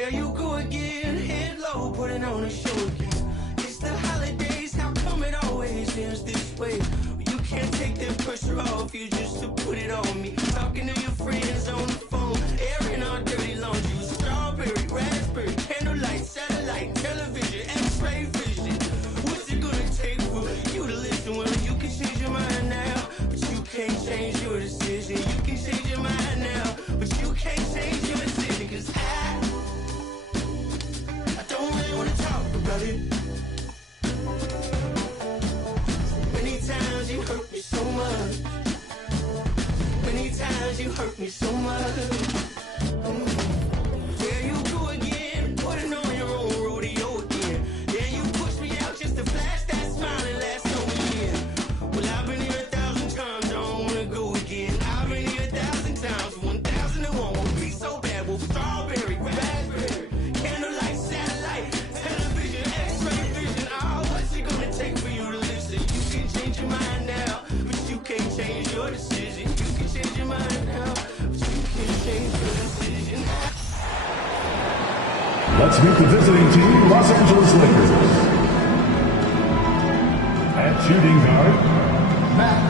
There you go again, head low, putting on a show again. It's the holidays, how come it always ends this way? You can't take that pressure off you just to put it on me. Talking to your friends on the phone, airing our dirty laundry. Strawberry, raspberry, candlelight, satellite, television, x-ray vision. What's it gonna take for you to listen? Well, you can change your mind now, but you can't change your decision. You can change your mind now, but you can't change your decision. Cause I don't really wanna talk about it. Many times you hurt me so much. Many times you hurt me so much. There you go again, putting on your own rodeo again. Yeah, you pushed me out just to flash that smile and last over again. Well, I've been here 1,000 times, I don't wanna go again. I've been here 1,000 times, 1,001 won't be so bad. Well, strawberry, raspberry, candlelight, satellite, television, x-ray vision. Oh, what's it gonna take for you to listen? You can change your mind now, but you can't change your decision. You can change your mind now, but you can't change your decision. Let's meet the visiting team, Los Angeles Lakers. At shooting guard, Matt.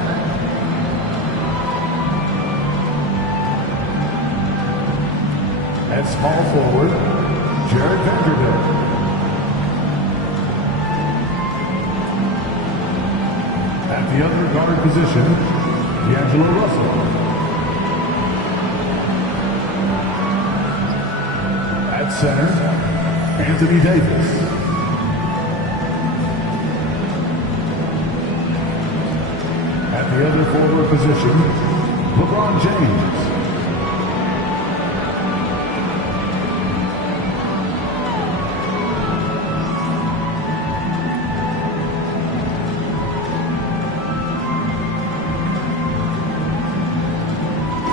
At small forward, Jared Vanderbilt. At the other guard position, D'Angelo Russell. At center, Anthony Davis. At the other forward position, LeBron James.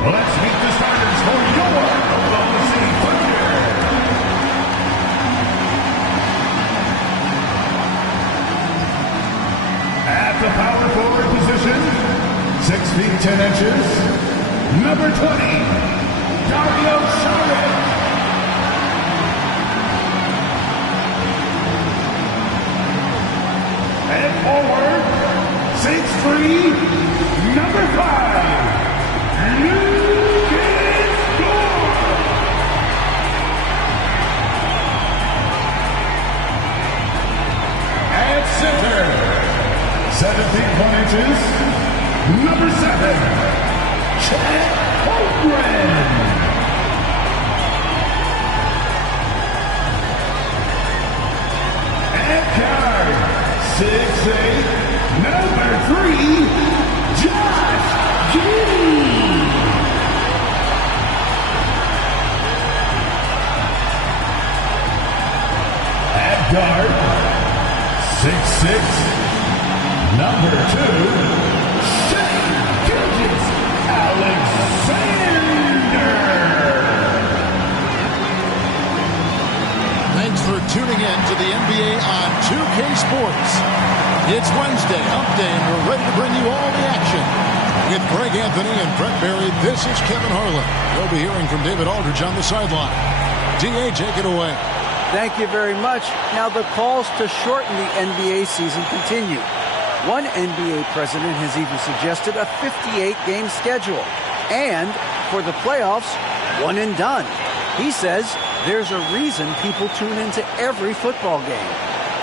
Let's meet the starters for your Oklahoma City Thunder. At the power forward position, 6 feet 10 inches, number 20, Dario Saric. And forward, 6'3", number 5, Lucas Dort. At center, 7 feet 1 inches, number 7, Chet Holmgren. At guard, 6'8", number 3, Josh Giddey. At guard, 6'6", number 2, Shai Gilgeous-Alexander. Thanks for tuning in to the NBA on 2K Sports. It's Wednesday, Hump Day, and we're ready to bring you all the action. With Greg Anthony and Brett Berry, this is Kevin Harlan. You'll be hearing from David Aldridge on the sideline. D.A., take it away. Thank you very much. Now the calls to shorten the NBA season continue. One NBA president has even suggested a 58-game schedule. And for the playoffs, one and done. He says there's a reason people tune into every football game.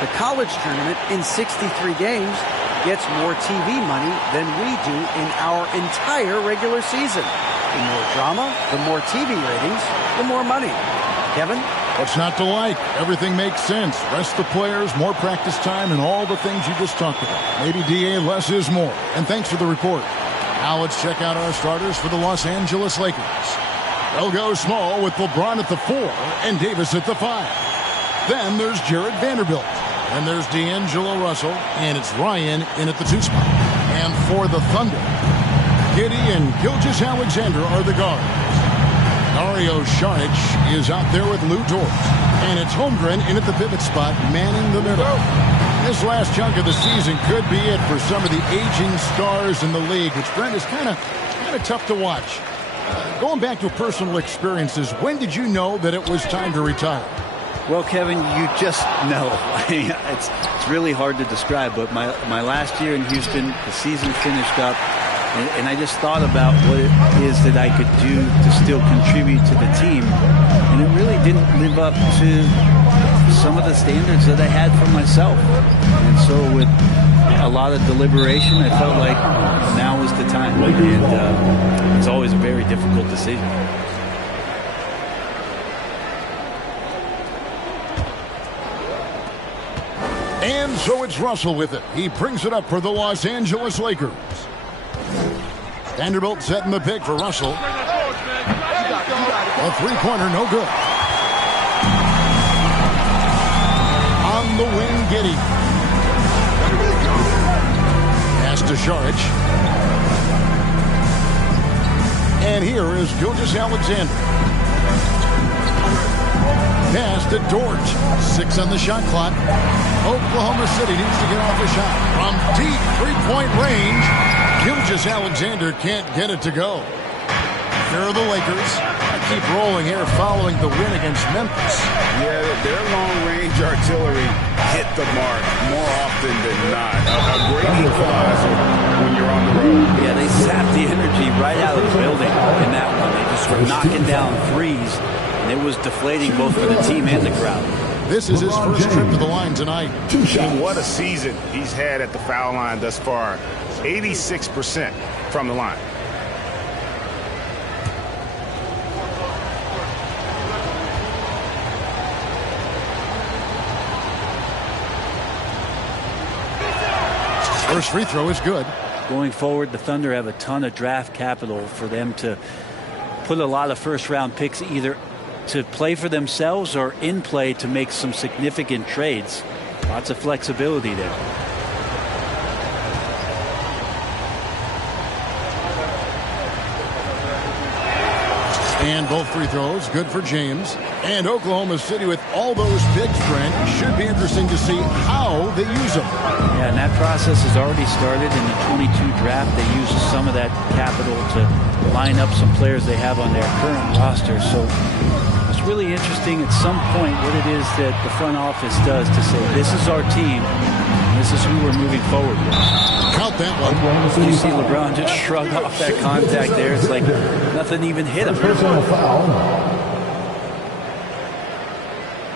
The college tournament in 63 games gets more TV money than we do in our entire regular season. The more drama, the more TV ratings, the more money. Kevin? What's not to like? Everything makes sense. Rest the players, more practice time, and all the things you just talked about. Maybe DA, less is more. And thanks for the report. Now let's check out our starters for the Los Angeles Lakers. They'll go small with LeBron at the 4 and Davis at the 5. Then there's Jared Vanderbilt. And there's D'Angelo Russell, and it's Ryan in at the 2 spot. And for the Thunder, Giddey and Gilgeous-Alexander are the guards. Dario Saric is out there with Lou Dort. And it's Holmgren in at the pivot spot, manning the middle. This last chunk of the season could be it for some of the aging stars in the league, which, Brent, is kind of tough to watch. Going back to personal experiences, when did you know that it was time to retire? Well, Kevin, you just know. It's really hard to describe, but my last year in Houston, the season finished up, and I just thought about what it is that I could do to still contribute to the team, and it really didn't live up to some of the standards that I had for myself. And so with a lot of deliberation, I felt like now was the time, and it's always a very difficult decision. And so it's Russell with it. He brings it up for the Los Angeles Lakers. Vanderbilt setting the pick for Russell. A three-pointer, no good. On the wing, Giddey. Pass to Šarić. And here is Gilgeous-Alexander. Pass to Dort. 6 on the shot clock. Oklahoma City needs to get off a shot. From deep three-point range, Gilgeous-Alexander can't get it to go. Here are the Lakers. Keep rolling here following the win against Memphis. Yeah, their long-range artillery hit the mark more often than not. A great equalizer when you're on the road. Yeah, they sapped the energy right out of the building in that one. They just were knocking down threes, and it was deflating both for the team and the crowd. This is his first trip to the line tonight. And what a season he's had at the foul line thus far. 86% from the line. First free throw is good. Going forward, the Thunder have a ton of draft capital for them to put a lot of first-round picks either to play for themselves or in play to make some significant trades. Lots of flexibility there. And both free throws, good for James. And Oklahoma City, with all those picks, Brent, should be interesting to see how they use them. Yeah, and that process has already started in the 22 draft. They used some of that capital to line up some players they have on their current roster. So it's really interesting at some point what it is that the front office does to say, this is our team, and this is who we're moving forward with. Count that one. You see LeBron just shrug off that contact there. It's like nothing even hit him.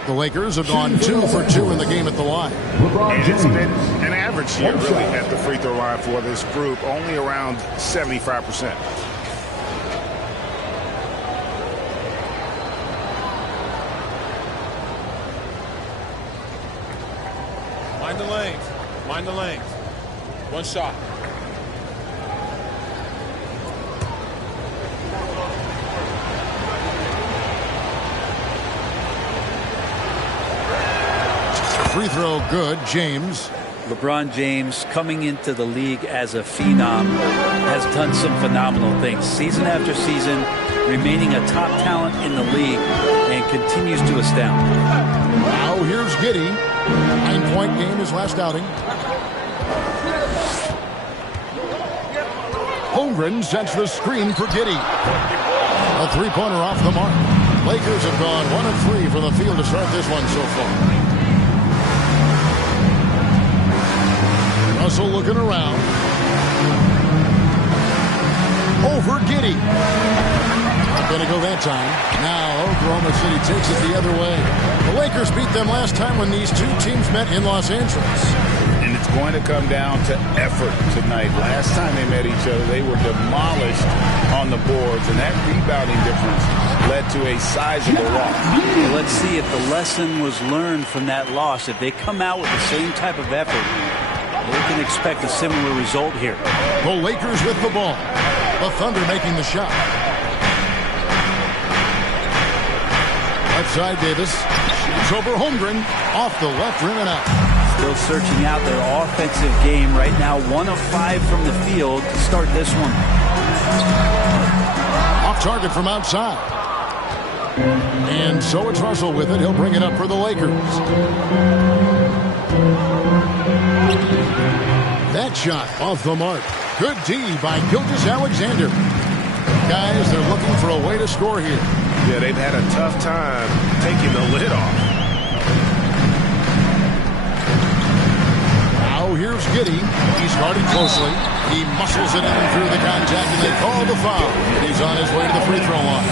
The Lakers have gone 2 for 2 in the game at the line. And it's been an average year, really, at the free throw line for this group, only around 75%. Mind the lanes. Mind the lanes. One shot. Free throw good, James. LeBron James, coming into the league as a phenom, has done some phenomenal things. Season after season, remaining a top talent in the league, and continues to astound. Now here's Giddey. 9-point game his last outing. Holmgren sets the screen for Giddey. A three-pointer off the mark. Lakers have gone 1 of 3 from the field to start this one so far. Russell looking around. Over Giddey. Not going to go that time. Now Oklahoma City takes it the other way. The Lakers beat them last time when these two teams met in Los Angeles. And it's going to come down to effort tonight. Last time they met each other, they were demolished on the boards, and that rebounding difference led to a sizable loss. Well, let's see if the lesson was learned from that loss. If they come out with the same type of effort, they can expect a similar result here. The Lakers with the ball. The Thunder making the shot. Left side, Davis. Shoots over Holmgren. Off the left rim and out. Still searching out their offensive game right now. 1 of 5 from the field to start this one. Off target from outside. And so it's Russell with it. He'll bring it up for the Lakers. That shot off the mark. Good D by Gilgeous-Alexander. Guys, they're looking for a way to score here. Yeah, they've had a tough time taking the lid off. Now here's Giddey. He's guarded closely. He muscles it in through the contact, and they call the foul. And he's on his way to the free throw line.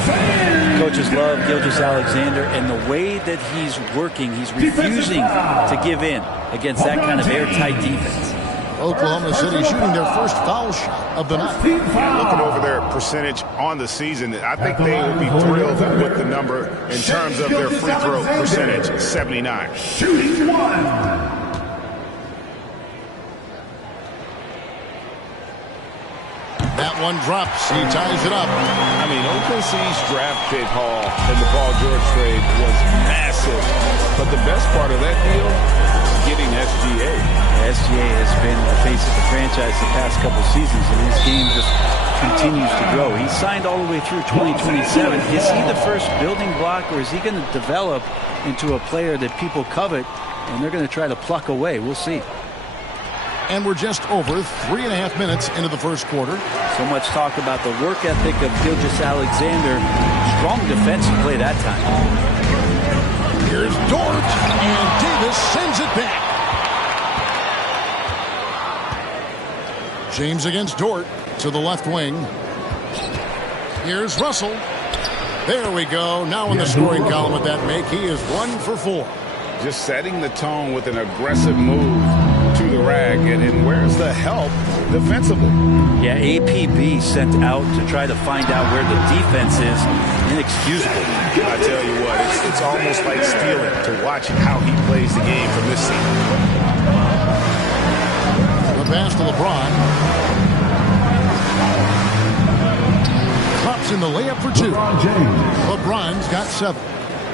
Coaches love Gilgeous-Alexander, and the way that he's working, he's refusing to give in against that kind of airtight defense. Oklahoma City shooting their first foul shot of the night. Looking over their percentage on the season, I think they will be thrilled with the number in terms of their free throw percentage, 79. Shooting one. That one drops. He ties it up. I mean, OKC's draft pick haul in the Paul George trade was massive. But the best part of that deal is getting SGA. SGA has been the face of the franchise the past couple seasons, and his game just continues to grow. He signed all the way through 2027. Is he the first building block, or is he going to develop into a player that people covet, and they're going to try to pluck away? We'll see. And we're just over 3.5 minutes into the first quarter. So much talk about the work ethic of Gilgeous-Alexander. Strong defensive play that time. Here's Dort, and Davis sends it back. James against Dort to the left wing. Here's Russell. There we go. Now in the scoring column with that make, he is 1 for 4. Just setting the tone with an aggressive move to the rack, and where's the help defensively? Yeah, APB sent out to try to find out where the defense is. Inexcusable. I tell you what, it's almost like stealing to watch how he plays the game from this seat. The pass to LeBron. Drops in the layup for 2. LeBron's got 7.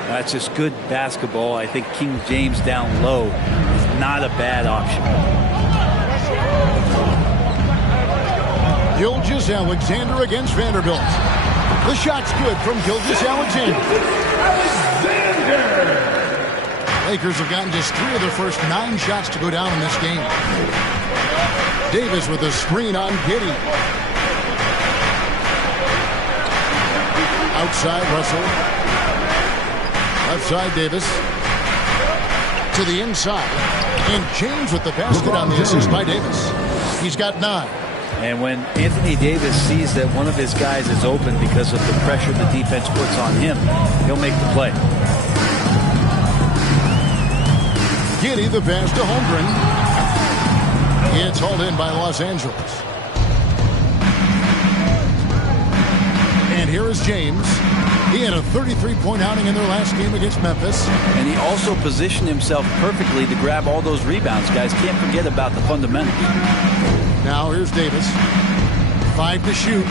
That's just good basketball. I think King James down low is not a bad option. Gilgeous-Alexander against Vanderbilt. The shot's good from Gilgeous-Alexander. Lakers have gotten just 3 of their first 9 shots to go down in this game. Davis with a screen on Giddey. Outside Russell. Left side Davis. To the inside. And James with the basket on the assist by Davis. He's got 9. And when Anthony Davis sees that one of his guys is open because of the pressure the defense puts on him, he'll make the play. Giddey the pass to Holmgren. It's hauled in by Los Angeles. And here is James. He had a 33-point outing in their last game against Memphis. And he also positioned himself perfectly to grab all those rebounds. Guys, can't forget about the fundamentals. Now here's Davis. 5 to shoot.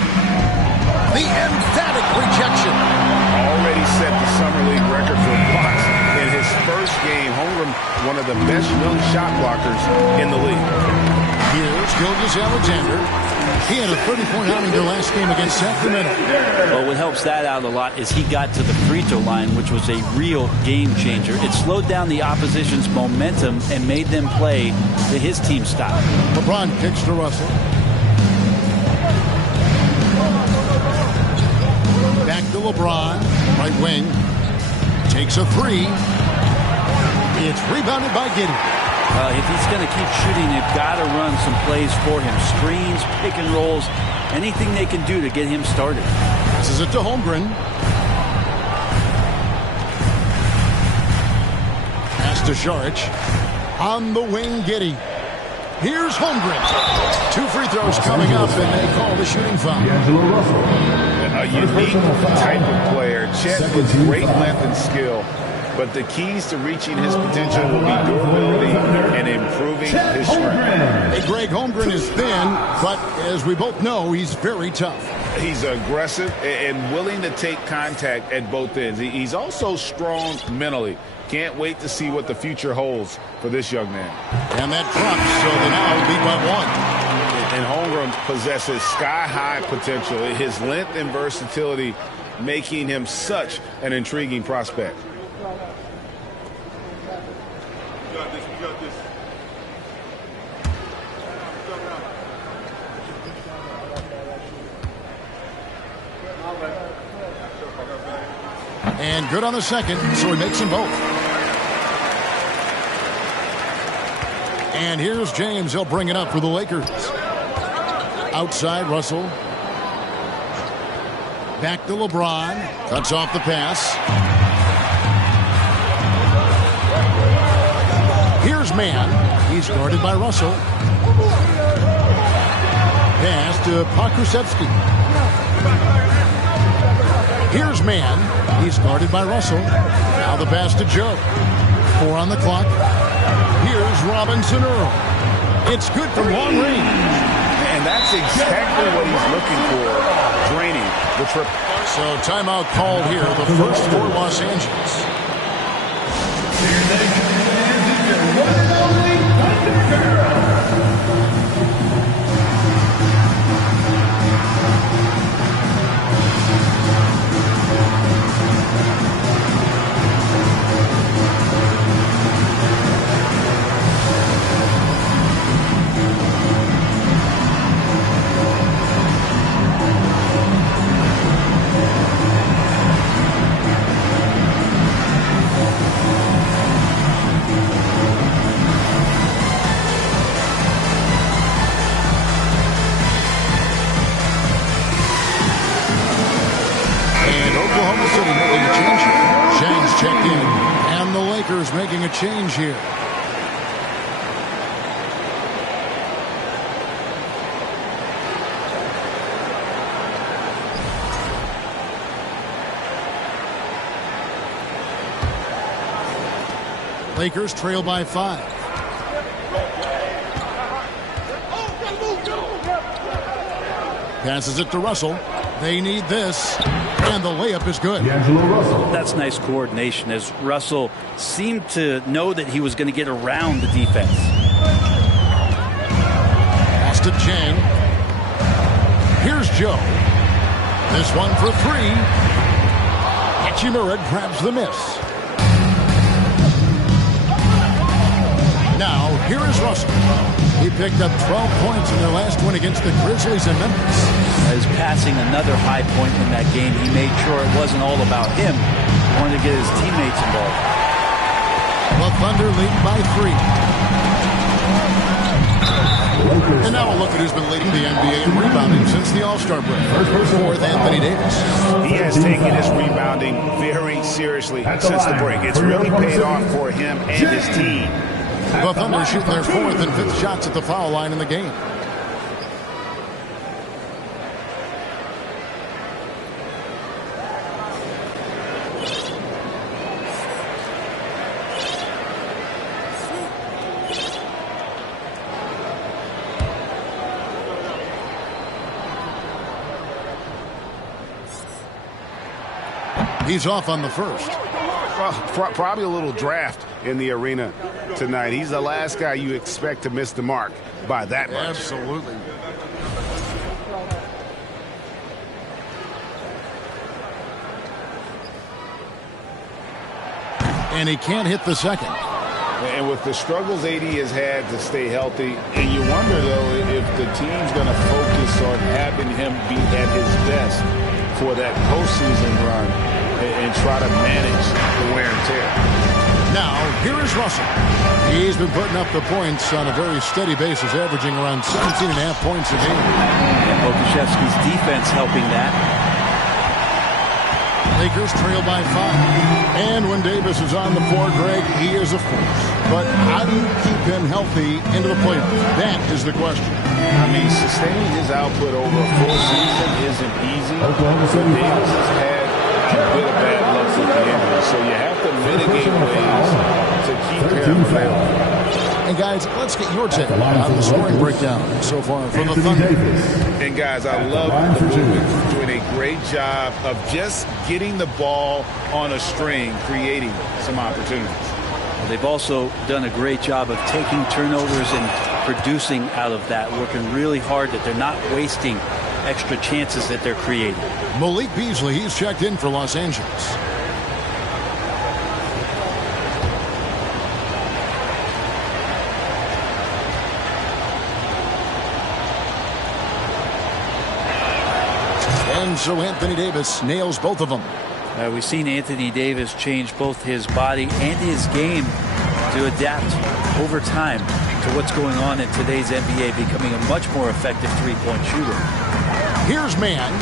The emphatic rejection. Already set the Summer League record for blocks in his first game. Holmgren, one of the best young shot blockers in the league. Here's Gilgeous-Alexander. He had a 30-point outing their last game against Sacramento. Well, what helps that out a lot is he got to the free throw line, which was a real game changer. It slowed down the opposition's momentum and made them play to his team style. LeBron kicks to Russell. Back to LeBron. Right wing. Takes a 3. It's rebounded by Giddey. If he's going to keep shooting, they've got to run some plays for him. Screens, pick and rolls, anything they can do to get him started. This is it to Holmgren. Pass to Saric. On the wing, Giddey. Here's Holmgren. 2 free throws coming up, and they call the shooting foul. A unique type of player. Chet with great length and skill. But the keys to reaching his potential will be durability and improving his strength. Hey, Greg, Holmgren is thin, but as we both know, he's very tough. He's aggressive and willing to take contact at both ends. He's also strong mentally. Can't wait to see what the future holds for this young man. And that drops, so they now lead by 1. And Holmgren possesses sky-high potential. His length and versatility making him such an intriguing prospect. And good on the second, so he makes them both. And here's James. He'll bring it up for the Lakers. Outside, Russell. Back to LeBron. Cuts off the pass. Here's Mann. He's guarded by Russell. Pass to Pokusevski. Here's Mann. He's guarded by Russell. Now the pass to Joe. 4 on the clock. Here's Robinson Earl. It's good from long range. And that's exactly what he's looking for. Draining the triple. So timeout called here. The first for Los Angeles. Here they come, your one and only Thunder Girl. Making a change here. Lakers trail by 5. Passes it to Russell. They need this. And the layup is good. That's nice coordination as Russell seemed to know that he was going to get around the defense. Pass to Chang. Here's Joe. This one for 3. Hachimura grabs the miss. Now, here is Russell. He picked up 12 points in their last win against the Grizzlies in Memphis. As passing another high point in that game, he made sure it wasn't all about him. He wanted to get his teammates involved. The Thunder lead by 3. And now a look at who's been leading the NBA in rebounding since the All-Star break. Fourth, Anthony Davis. He has taken his rebounding very seriously since the break. It's really paid off for him and his team. The Thunder shooting their 4th and 5th shots at the foul line in the game. He's off on the first. Probably a little draft in the arena tonight. He's the last guy you expect to miss the mark by that much. Absolutely. And he can't hit the second. And with the struggles AD has had to stay healthy, and you wonder, though, if the team's going to focus on having him be at his best for that postseason run and try to manage the wear and tear. Now, here is Russell. He's been putting up the points on a very steady basis, averaging around 17.5 points a game. And Pokusevski's defense helping that. Lakers trail by 5. And when Davis is on the floor, Greg, he is a force. But how do you keep him healthy into the playoffs? That is the question. I mean, sustaining his output over a full season isn't easy. Davis has had a bit of bad luck with the injury, so you have to mitigate ways to keep him healthy. And guys, let's get your take on the scoring breakdown so far for the Thunder. And guys, I love the movement, doing a great job of just getting the ball on a string, creating some opportunities. They've also done a great job of taking turnovers and producing out of that, working really hard that they're not wasting extra chances that they're creating. Malik Beasley, he's checked in for Los Angeles. And so Anthony Davis nails both of them. We've seen Anthony Davis change both his body and his game to adapt over time to what's going on in today's NBA, becoming a much more effective three-point shooter. Here's Mann.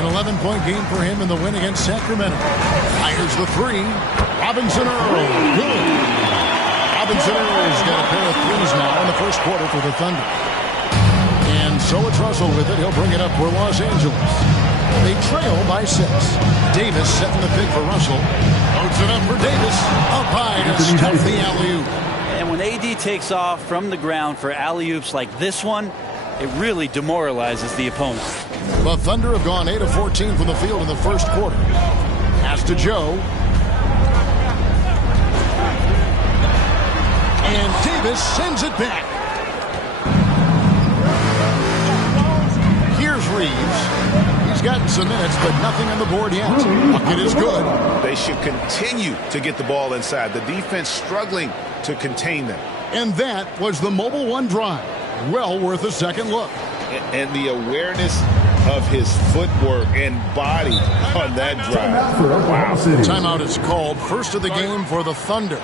An 11-point game for him in the win against Sacramento. Fires the three. Robinson Earl. Good. Robinson Earl's got a pair of threes now in the first quarter for the Thunder. And so it's Russell with it. He'll bring it up for Los Angeles. They trail by 6. Davis setting the pick for Russell. Loads it up for Davis. Up high to stuff the alley-oop. And when AD takes off from the ground for alley-oops like this one, it really demoralizes the opponent. The Thunder have gone 8 of 14 from the field in the first quarter. Pass to Joe. And Davis sends it back. Here's Reeves. He's gotten some minutes, but nothing on the board yet. Bucket is good. They should continue to get the ball inside. The defense struggling to contain them. And that was the Mobile One drive. Well worth a second look. And the awareness of his footwork and body on that drive. Wow. Timeout is called. First of the game for the Thunder.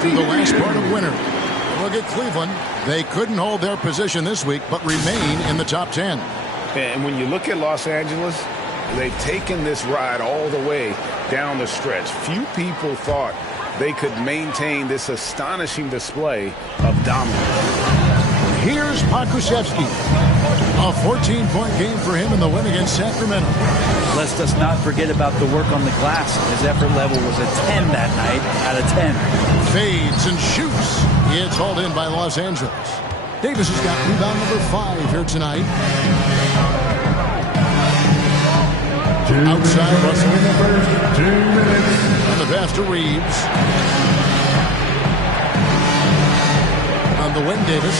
Through the last part of winter. Look at Cleveland. They couldn't hold their position this week, but remain in the top 10. And when you look at Los Angeles, they've taken this ride all the way down the stretch. Few people thought they could maintain this astonishing display of dominance. Here's Pokusevski. A 14-point game for him in the win against Sacramento. Let's just not forget about the work on the glass. His effort level was a 10 that night out of 10. Fades and shoots. It's hauled in by Los Angeles. Davis has got rebound number 5 here tonight. Outside Russell. 2 minutes. On the pass to Reeves. On the wing, Davis.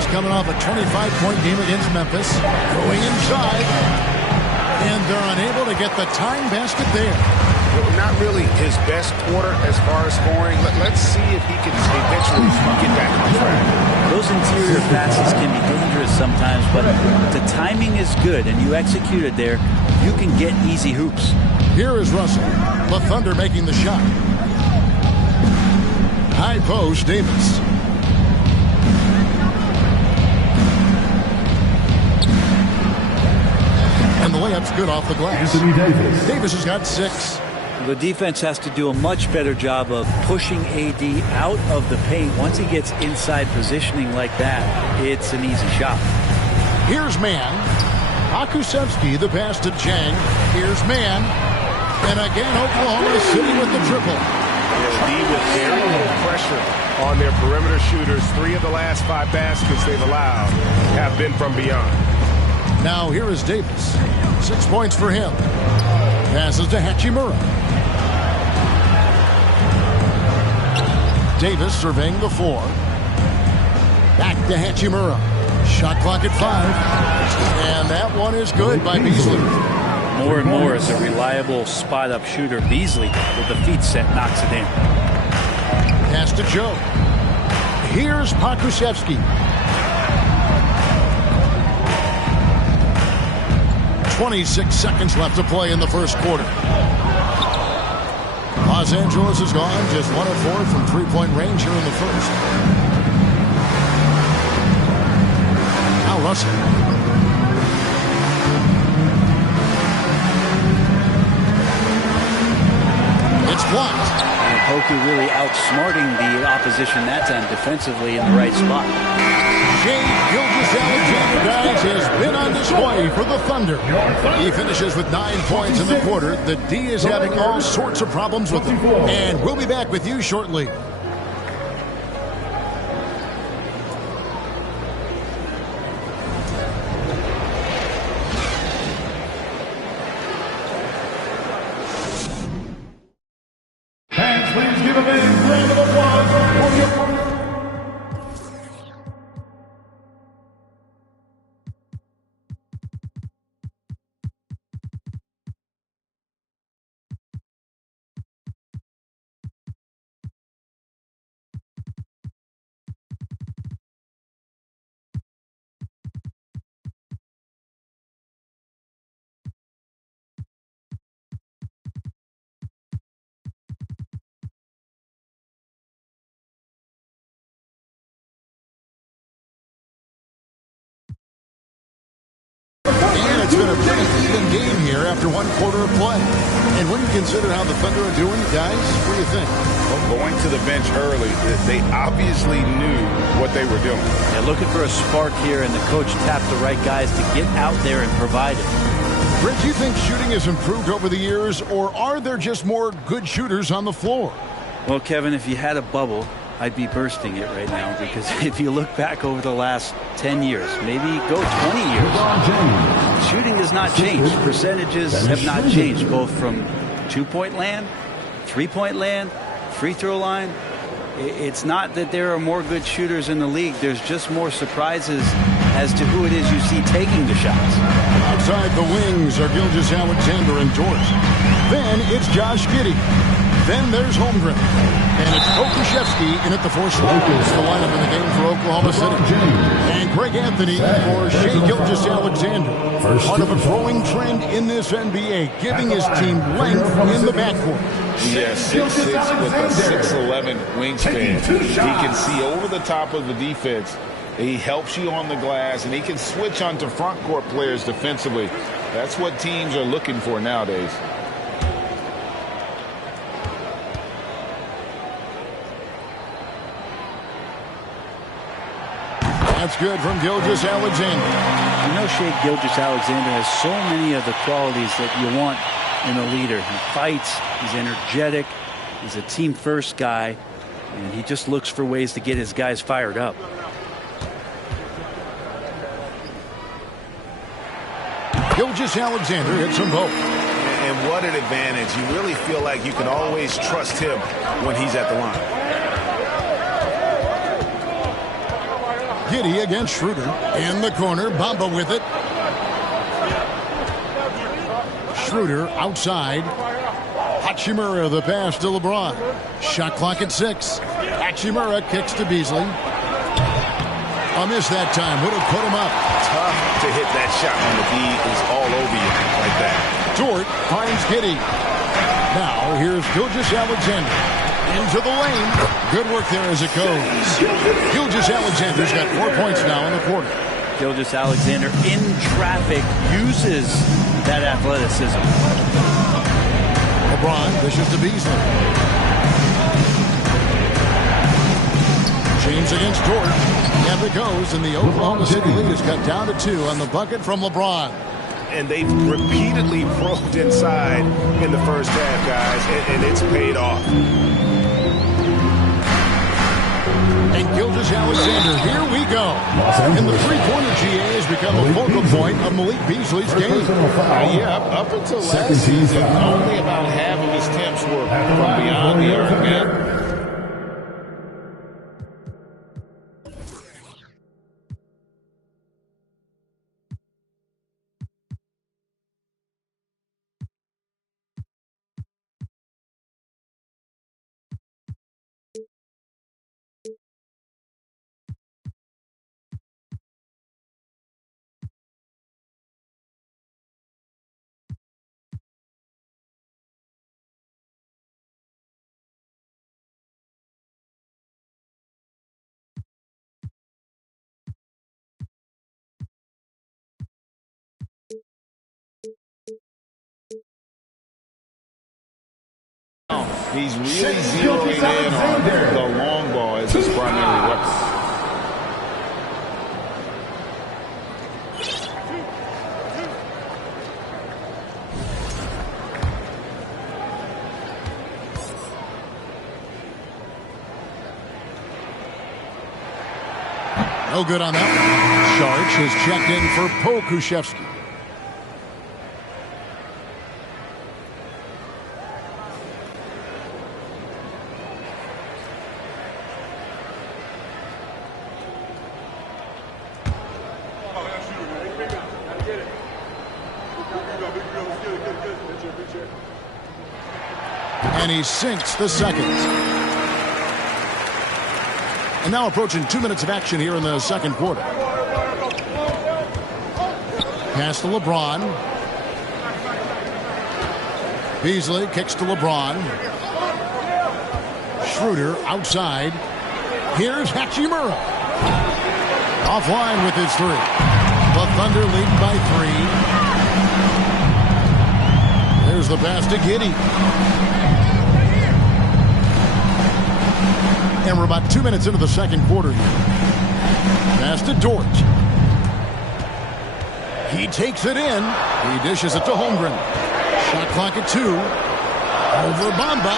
He's coming off a 25-point game against Memphis. Going inside. And they're unable to get the time basket there. Not really his best quarter as far as scoring. Let's see if he can eventually get back on track. Those interior passes can be dangerous sometimes, but the timing is good and you execute it there, you can get easy hoops. Here is Russell. The Thunder making the shot. High post, Davis. And the layup's good off the glass. Anthony Davis. Davis has got 6. The defense has to do a much better job of pushing AD out of the paint. Once he gets inside positioning like that, it's an easy shot. Here's Mann. Pokusevski, the pass to Jang. Here's Mann. And again, Oklahoma City with the triple. D with very little pressure on their perimeter shooters. 3 of the last 5 baskets they've allowed have been from beyond. Now here is Davis. 6 points for him. Passes to Hachimura. Davis surveying the floor. Back to Hachimura. Shot clock at 5. And that one is good by Beasley. More and more as a reliable spot-up shooter. Beasley, with the feet set, knocks it in. Pass to Joe. Here's Pokusevski. 26 seconds left to play in the first quarter. Los Angeles has gone just 1 of 4 from three-point range here in the first. Now Russell. It's blocked. And Poku really outsmarting the opposition that time defensively in the right spot. Shai Gilgeous-Alexander, guys, has been on display for the Thunder. He finishes with 9 points in the quarter. The D is having all sorts of problems with him. And we'll be back with you shortly. It's been a pretty even game here after one quarter of play. And when you consider how the Thunder are doing, guys, what do you think? Well, going to the bench early, they obviously knew what they were doing. Yeah, looking for a spark here, and the coach tapped the right guys to get out there and provide it. Brett, do you think shooting has improved over the years, or are there just more good shooters on the floor? Well, Kevin, if you had a bubble, I'd be bursting it right now, because if you look back over the last 10 years, maybe go 20 years, shooting has not changed. Percentages have not changed, both from two-point land, three-point land, free throw line. It's not that there are more good shooters in the league. There's just more surprises as to who it is you see taking the shots. Outside the wings are Gilgeous-Alexander and Dort. Then it's Josh Giddey. Then there's Holmgren. And it's Pokusevski in at the fourth slot. It's the lineup in the game for Oklahoma City. And Greg Anthony for Shai Gilgeous-Alexander. Part of a growing trend in this NBA, giving his team length in the backcourt. Yeah, 6'6" with a 6'11" wingspan. He can see over the top of the defense. He helps you on the glass, and he can switch onto front court players defensively. That's what teams are looking for nowadays. That's good from Gilgeous-Alexander. You know, Shai Gilgeous-Alexander has so many of the qualities that you want in a leader. He fights, he's energetic, he's a team-first guy, and he just looks for ways to get his guys fired up. Gilgeous-Alexander hits them both. And what an advantage. You really feel like you can always trust him when he's at the line. Giddey against Schroeder. In the corner, Bamba with it. Schroeder outside. Hachimura the pass to LeBron. Shot clock at 6. Hachimura kicks to Beasley. A miss that time. Would have put him up. Tough to hit that shot when the D is all over you like that. Dort finds Giddey. Now here's Gilgeous-Alexander. Into the lane. Good work there as it goes. Gilgeous-Alexander's got 4 points now in the quarter. Gilgeous-Alexander in traffic uses that athleticism. LeBron dishes to Beasley. James against Dort. And it goes, and the Oklahoma City lead is cut down to 2 on the bucket from LeBron. And they've repeatedly probed inside in the first half, guys, and it's paid off. And Gilgeous-Alexander, here we go. And the three-pointer GA has become a focal point of Malik Beasley's game. Yeah, up until last season, only about half of his attempts were from beyond the arc, man. He's really zeroing in on the long ball as his primary weapon. No good on that one. Sharch has checked in for Pokusevski. And he sinks the second. And now approaching 2 minutes of action here in the second quarter. Pass to LeBron. Beasley kicks to LeBron. Schroeder outside. Here's Hachimura. Offline with his three. The Thunder lead by 3. Here's the pass to Giddey. And we're about 2 minutes into the second quarter here. Pass to Dort. He takes it in. He dishes it to Holmgren. Shot clock at 2. Over Bamba.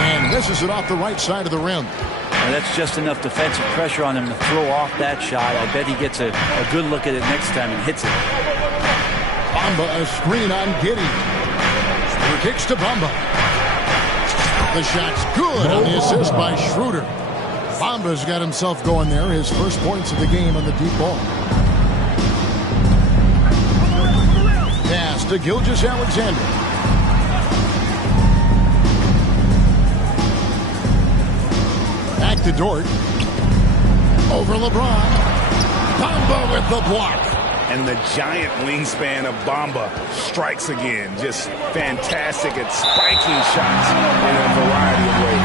And misses it off the right side of the rim. Well, that's just enough defensive pressure on him to throw off that shot. I bet he gets a good look at it next time and hits it. Bamba, a screen on Giddey. Schroeder kicks to Bamba. The shot's good on the assist by Schroeder. Bamba's got himself going there. His first points of the game on the deep ball. Pass to Gilgeous-Alexander. Back to Dort. Over LeBron. Bamba with the block. And the giant wingspan of Bamba strikes again. Just fantastic at spiking shots in a variety of ways.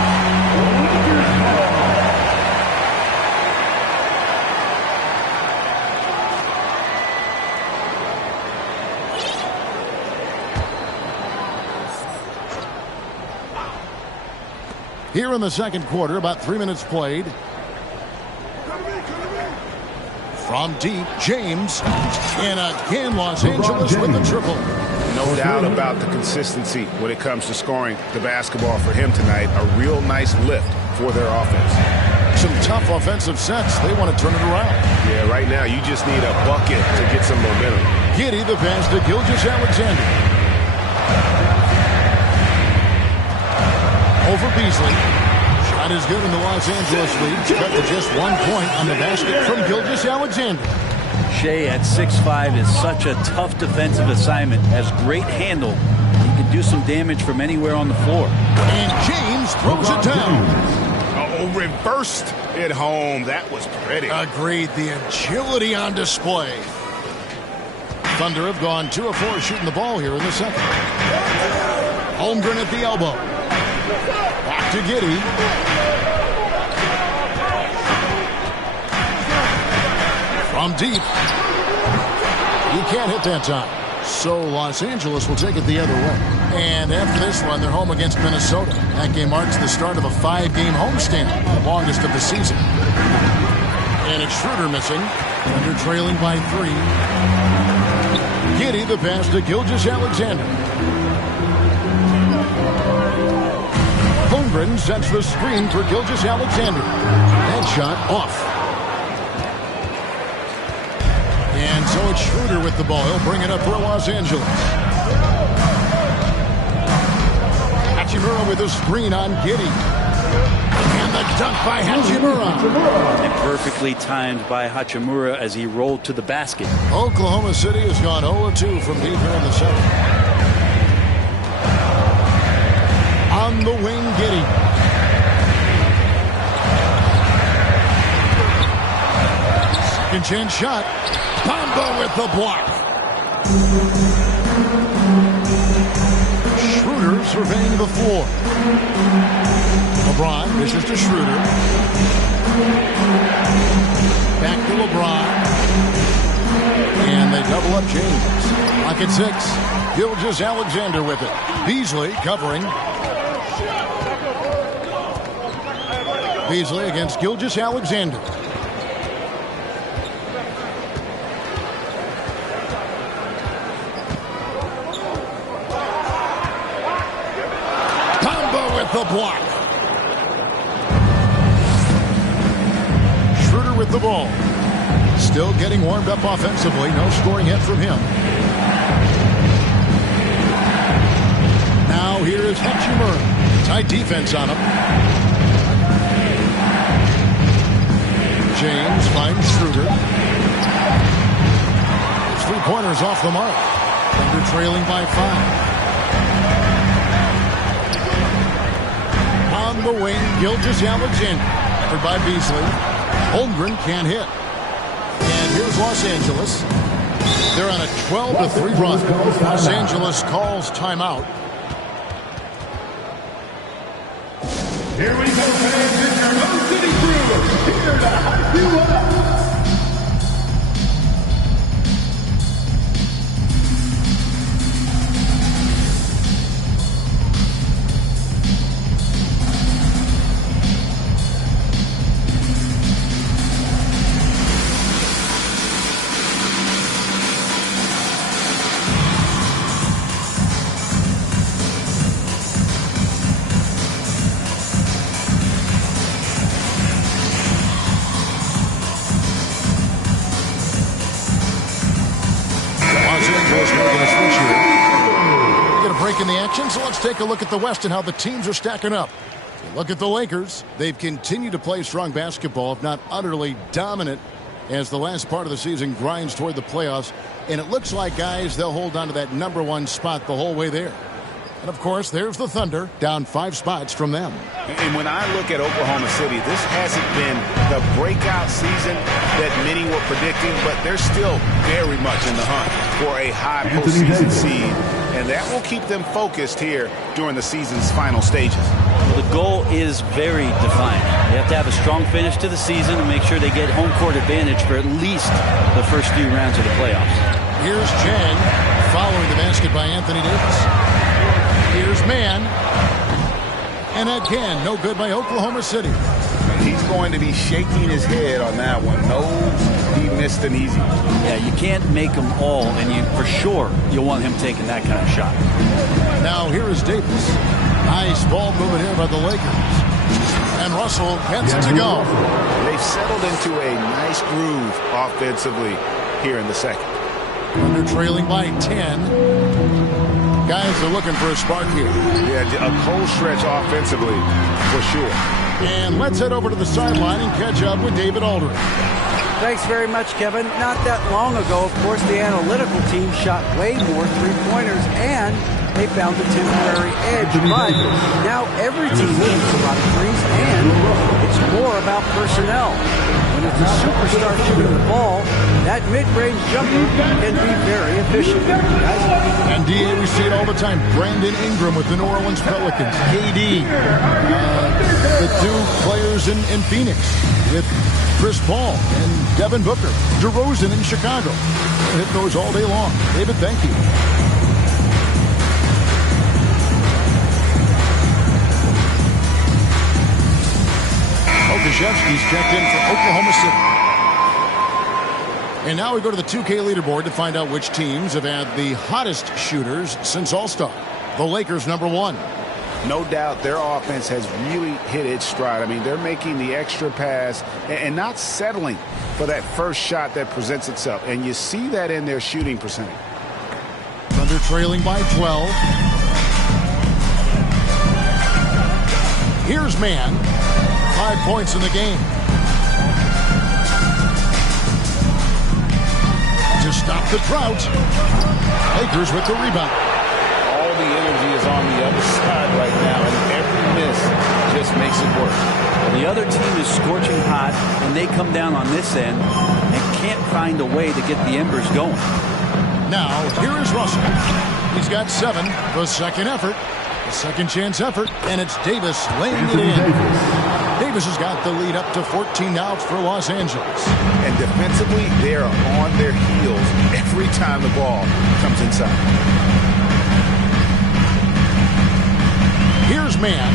Here in the second quarter, about 3 minutes played. From deep, James. And again, Los Angeles with the triple. No doubt about the consistency when it comes to scoring the basketball for him tonight. A real nice lift for their offense. Some tough offensive sets. They want to turn it around. Yeah, right now you just need a bucket to get some momentum. Giddey, the pass to Gilgeous-Alexander. Over Beasley. Shot is good in the Los Angeles lead. Cut to just 1 point on the basket from Gilgeous-Alexander. Shea at 6'5" is such a tough defensive assignment. Has great handle. He can do some damage from anywhere on the floor. And James throws it down. Oh, reversed it home. That was pretty. Agreed. The agility on display. Thunder have gone 2 of 4 shooting the ball here in the second. Holmgren at the elbow. Back to Giddey. From deep. He can't hit that time. So Los Angeles will take it the other way. And after this one, they're home against Minnesota. That game marks the start of a 5-game homestand, the longest of the season. And it's Schroeder missing. Under trailing by 3. Giddey, the pass to Gilgeous-Alexander. Holmgren sets the screen for Gilgeous-Alexander. That shot off. And so it's Schroeder with the ball. He'll bring it up for Los Angeles. Hachimura with a screen on Giddey. And the dunk by Hachimura. And perfectly timed by Hachimura as he rolled to the basket. Oklahoma City has gone 0-2 from deep here in the second. On the wing, Giddey. Second chance shot. Bamba with the block. Schroeder surveying the floor. LeBron dishes to Schroeder. Back to LeBron. And they double up James. Clock at 6. Gilgeous-Alexander with it. Beasley covering. Beasley against Gilgeous-Alexander. Bamba with the block. Schroeder with the ball. Still getting warmed up offensively. No scoring yet from him. Now here is Hachimura. Tight defense on him. James finds Schroeder. 3-pointers off the mark. Thunder trailing by 5. On the wing, Gilgeous-Alexander. Covered by Beasley. Holmgren can't hit. And here's Los Angeles. They're on a 12-3 run. Los Angeles calls timeout. Here we go, fans. It's your Rose City Crew. Here to hype you up. Los Angeles making a switch here. We get a break in the action, so let's take a look at the West and how the teams are stacking up. Look at the Lakers. They've continued to play strong basketball, if not utterly dominant, as the last part of the season grinds toward the playoffs. And it looks like, guys, they'll hold on to that #1 spot the whole way there. And, of course, there's the Thunder, down 5 spots from them. And when I look at Oklahoma City, this hasn't been the breakout season that many were predicting, but they're still very much in the hunt for a high postseason seed. And that will keep them focused here during the season's final stages. Well, the goal is very defined. They have to have a strong finish to the season and make sure they get home court advantage for at least the first few rounds of the playoffs. Here's Jang following the basket by Anthony Davis. Here's Mann. And again, no good by Oklahoma City. He's going to be shaking his head on that one. No, he missed an easy one. Yeah, you can't make them all, and for sure you'll want him taking that kind of shot. Now here is Davis. Nice ball movement here by the Lakers. And Russell gets it to go. They've settled into a nice groove offensively here in the second. Under trailing by 10. Guys are looking for a spark here. Yeah, a cold stretch offensively, for sure. And let's head over to the sideline and catch up with David Aldridge. Thanks very much, Kevin. Not that long ago, of course, the analytical team shot way more three-pointers, and they found a temporary edge. But now every team shoots a lot of threes, and it's more about personnel. When it's a superstar shooting the ball, that mid-range jumper can be very efficient. And DA, we see it all the time. Brandon Ingram with the New Orleans Pelicans. KD, the two players in Phoenix with Chris Paul and Devin Booker. DeRozan in Chicago. It goes all day long. David, thank you. Okashevsky's checked in for Oklahoma City. And now we go to the 2K leaderboard to find out which teams have had the hottest shooters since All-Star. The Lakers, #1. No doubt their offense has really hit its stride. I mean, they're making the extra pass and not settling for that first shot that presents itself. And you see that in their shooting percentage. Thunder trailing by 12. Here's Mann. 5 points in the game. To stop the drought. Lakers with the rebound. All the energy is on the other side right now, and every miss just makes it work. The other team is scorching hot, and they come down on this end and can't find a way to get the embers going. Now, here is Russell. He's got 7, the second effort, the second chance effort, and it's Davis laying it in. Davis has got the lead up to 14 now for Los Angeles. And defensively, they are on their heels every time the ball comes inside. Here's Mann.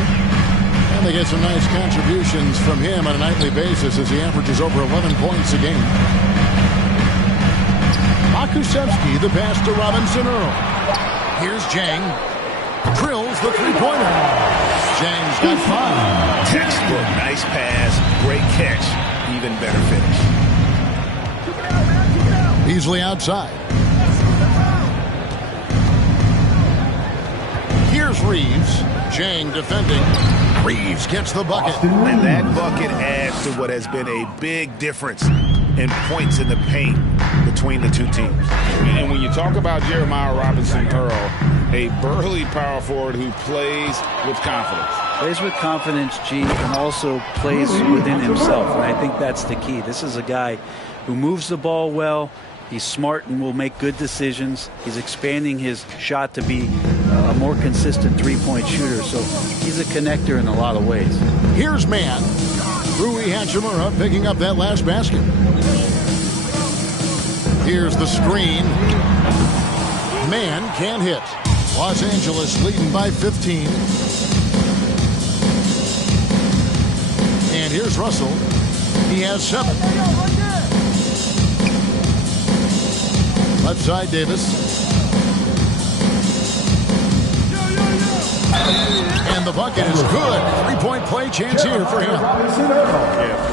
And they get some nice contributions from him on a nightly basis as he averages over 11 points a game. Okashevsky, the pass to Robinson Earl. Here's Jang. Drills the three-pointer. Jang's got 5. Textbook, nice pass, great catch, even better finish. Easily outside. Here's Reeves. Jang defending. Reeves gets the bucket. And that bucket adds to what has been a big difference in points in the paint between the two teams. And when you talk about Jeremiah Robinson Earl, a burly power forward who plays with confidence. Plays with confidence, G, and also plays within himself. And I think that's the key. This is a guy who moves the ball well. He's smart and will make good decisions. He's expanding his shot to be a more consistent three-point shooter. So he's a connector in a lot of ways. Here's Mann. Rui Hachimura picking up that last basket. Here's the screen. Mann can't hit. Los Angeles leading by 15. And here's Russell. He has 7. Left side, Davis. And the bucket is good. 3-point play chance here for him. Yeah.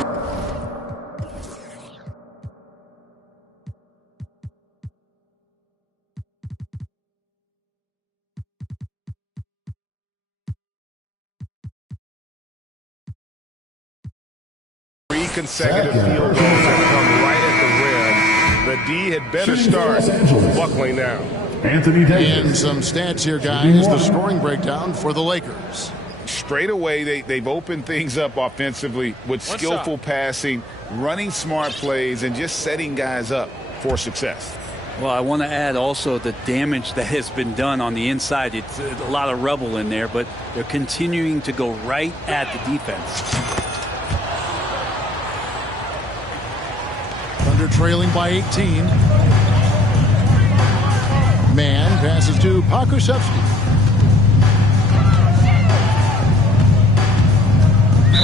consecutive field goals have come right at the rim. The D had better start buckling down. Anthony Davis. And some stats here, guys. The scoring breakdown for the Lakers. Straight away, they've opened things up offensively with skillful passing, running smart plays, and just setting guys up for success. Well, I want to add also the damage that has been done on the inside. It's a lot of rubble in there, but they're continuing to go right at the defense. Thunder trailing by 18. Man passes to Pokusevski.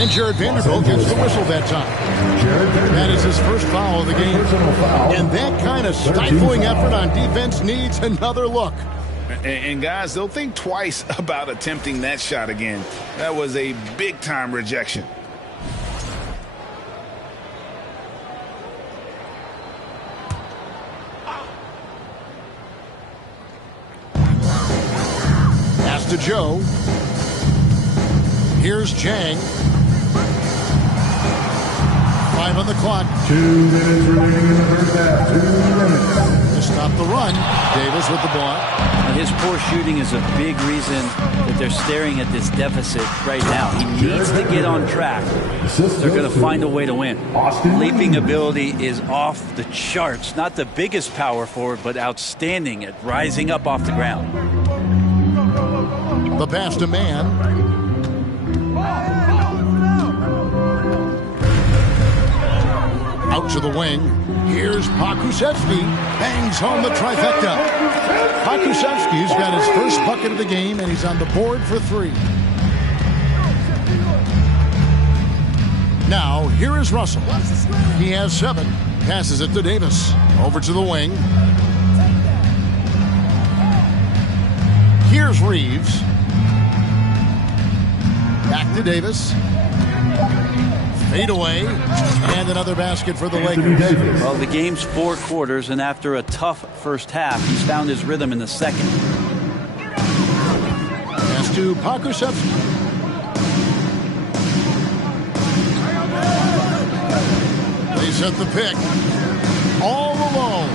And Jared Vanderbilt gets the whistle that time. That is his first foul of the game. And that kind of stifling effort on defense needs another look. And guys, they'll think twice about attempting that shot again. That was a big-time rejection. Pass to Joe. Here's Jang. 5 on the clock. 2 minutes remaining in the first half. 2 minutes. To stop the run. Davis with the block. His poor shooting is a big reason that they're staring at this deficit right now. He needs to get on track. They're going to find a way to win. Leaping ability is off the charts. Not the biggest power forward, but outstanding at rising up off the ground. The pass to Man. Out to the wing. Here's Pokusevski. Bangs home the trifecta. Pokusevski's got his first bucket of the game, and he's on the board for 3. Now, here is Russell. He has 7. Passes it to Davis. Over to the wing. Here's Reeves. Back to Davis. Fade away, and another basket for the Lakers. Well, the game's 4 quarters, and after a tough first half, he's found his rhythm in the second. Pass to Pokusevski. They set the pick. All alone.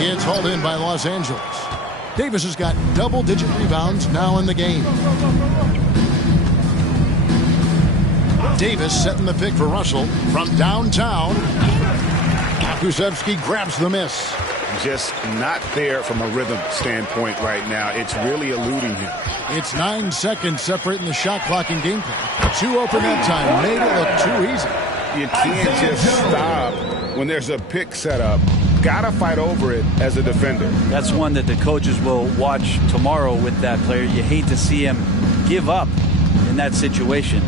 It's hauled in by Los Angeles. Davis has got double-digit rebounds now in the game. Davis setting the pick for Russell from downtown. Pokusevski grabs the miss. Just not there from a rhythm standpoint right now. It's really eluding him. It's 9 seconds separating the shot clock and game plan. 2 open that time. Made it look too easy. You can't just stop when there's a pick set up. Gotta fight over it as a defender. That's one that the coaches will watch tomorrow with that player. You hate to see him give up in that situation.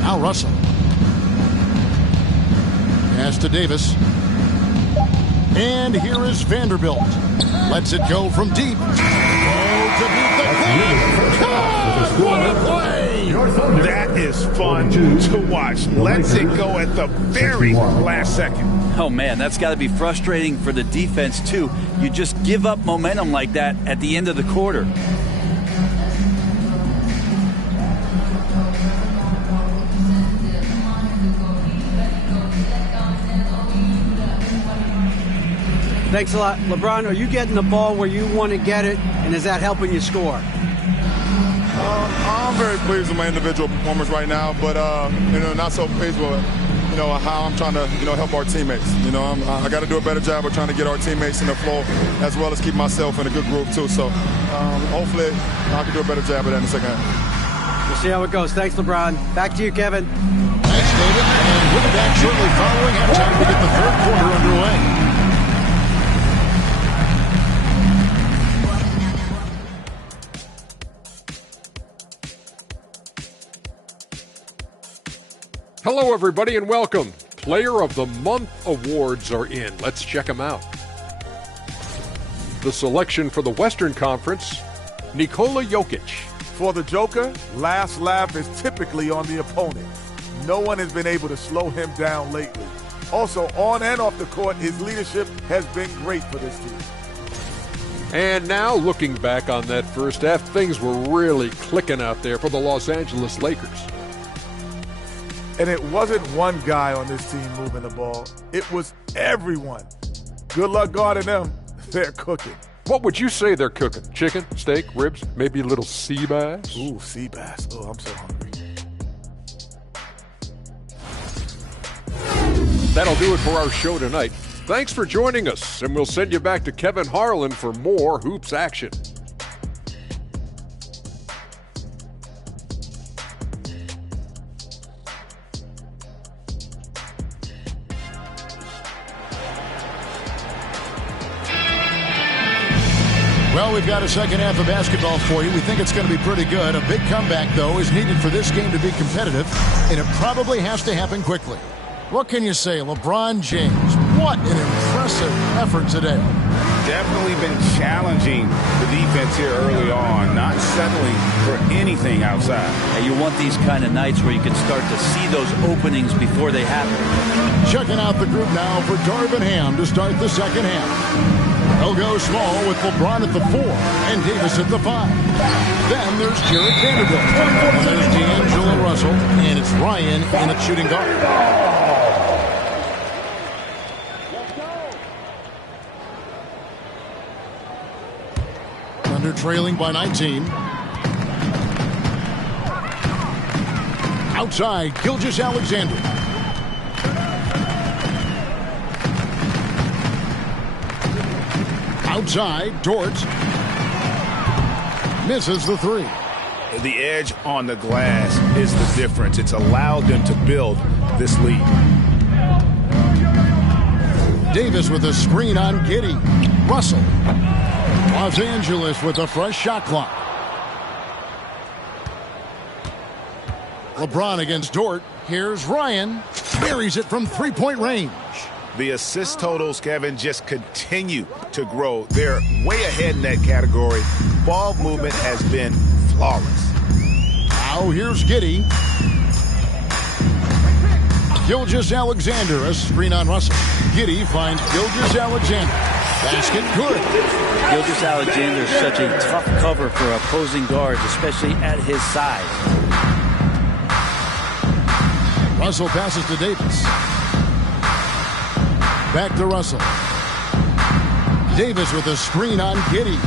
Now Russell. Pass to Davis. And here is Vanderbilt. Lets it go from deep. Oh, to beat the clock. What a play! That is fun to watch. Lets it go at the very last second. Oh, man, that's got to be frustrating for the defense, too. You just give up momentum like that at the end of the quarter. Thanks a lot. LeBron, are you getting the ball where you want to get it, and is that helping you score? I'm very pleased with my individual performance right now, but not so pleased with how I'm trying to help our teammates. I got to do a better job of trying to get our teammates in the flow, as well as keep myself in a good groove too. So hopefully I can do a better job of that in the second half. We'll see how it goes. Thanks, LeBron. Back to you, Kevin. Thanks, David. And we'll be back shortly following halftime to get the third quarter underway. Hello, everybody, and welcome. Player of the Month awards are in. Let's check them out. The selection for the Western Conference, Nikola Jokic. For the Joker, last laugh is typically on the opponent. No one has been able to slow him down lately. Also, on and off the court, his leadership has been great for this team. And now, looking back on that first half, things were really clicking out there for the Los Angeles Lakers. And it wasn't one guy on this team moving the ball. It was everyone. Good luck guarding them. They're cooking. What would you say they're cooking? Chicken, steak, ribs, maybe a little sea bass? Ooh, sea bass. Oh, I'm so hungry. That'll do it for our show tonight. Thanks for joining us, and we'll send you back to Kevin Harlan for more Hoops action. Well, we've got a second half of basketball for you. We think it's going to be pretty good. A big comeback, though, is needed for this game to be competitive, and it probably has to happen quickly. What can you say? LeBron James, what an impressive effort today. Definitely been challenging the defense here early on, not settling for anything outside. And you want these kind of nights where you can start to see those openings before they happen. Checking out the group now for Darvin Ham to start the second half. They'll go small with LeBron at the 4 and Davis at the 5. Then there's Jarred Vanderbilt. And there's D'Angelo Russell. And it's Ryan in at shooting guard. Thunder trailing by 19. Outside, Gilgeous-Alexander. Outside, Dort misses the 3. The edge on the glass is the difference. It's allowed them to build this lead. Davis with a screen on Giddey. Russell. Los Angeles with a fresh shot clock. LeBron against Dort. Here's Ryan. Buries it from three-point range. The assist totals, Kevin, just continue to grow. They're way ahead in that category. Ball movement has been flawless. Now here's Giddey. Gilgeous-Alexander, a screen on Russell. Giddey finds Gilgeous-Alexander. Basket good. Gilgeous-Alexander is such a tough cover for opposing guards, especially at his size. Russell passes to Davis. Back to Russell. Davis with a screen on Giddey.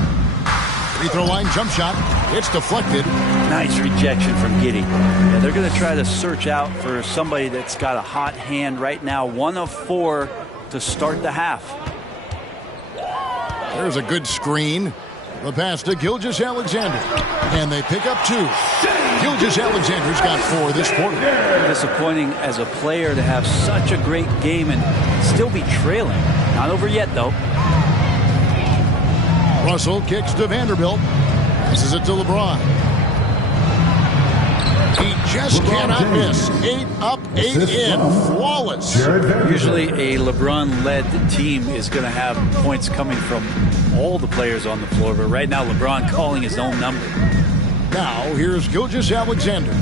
Free throw line jump shot. It's deflected. Nice rejection from Giddey. Yeah, they're going to try to search out for somebody that's got a hot hand right now. 1 of 4 to start the half. There's a good screen. The pass to Gilgeous-Alexander. And they pick up 2. Gilgeous-Alexander's got 4 this quarter. Disappointing as a player to have such a great game and still be trailing. Not over yet, though. Russell kicks to Vanderbilt. Passes it to LeBron. He just cannot miss. 8 up, 8 in. Flawless. Usually a LeBron-led team is going to have points coming from all the players on the floor, but right now LeBron calling his own number. Now here's Gilgeous-Alexander.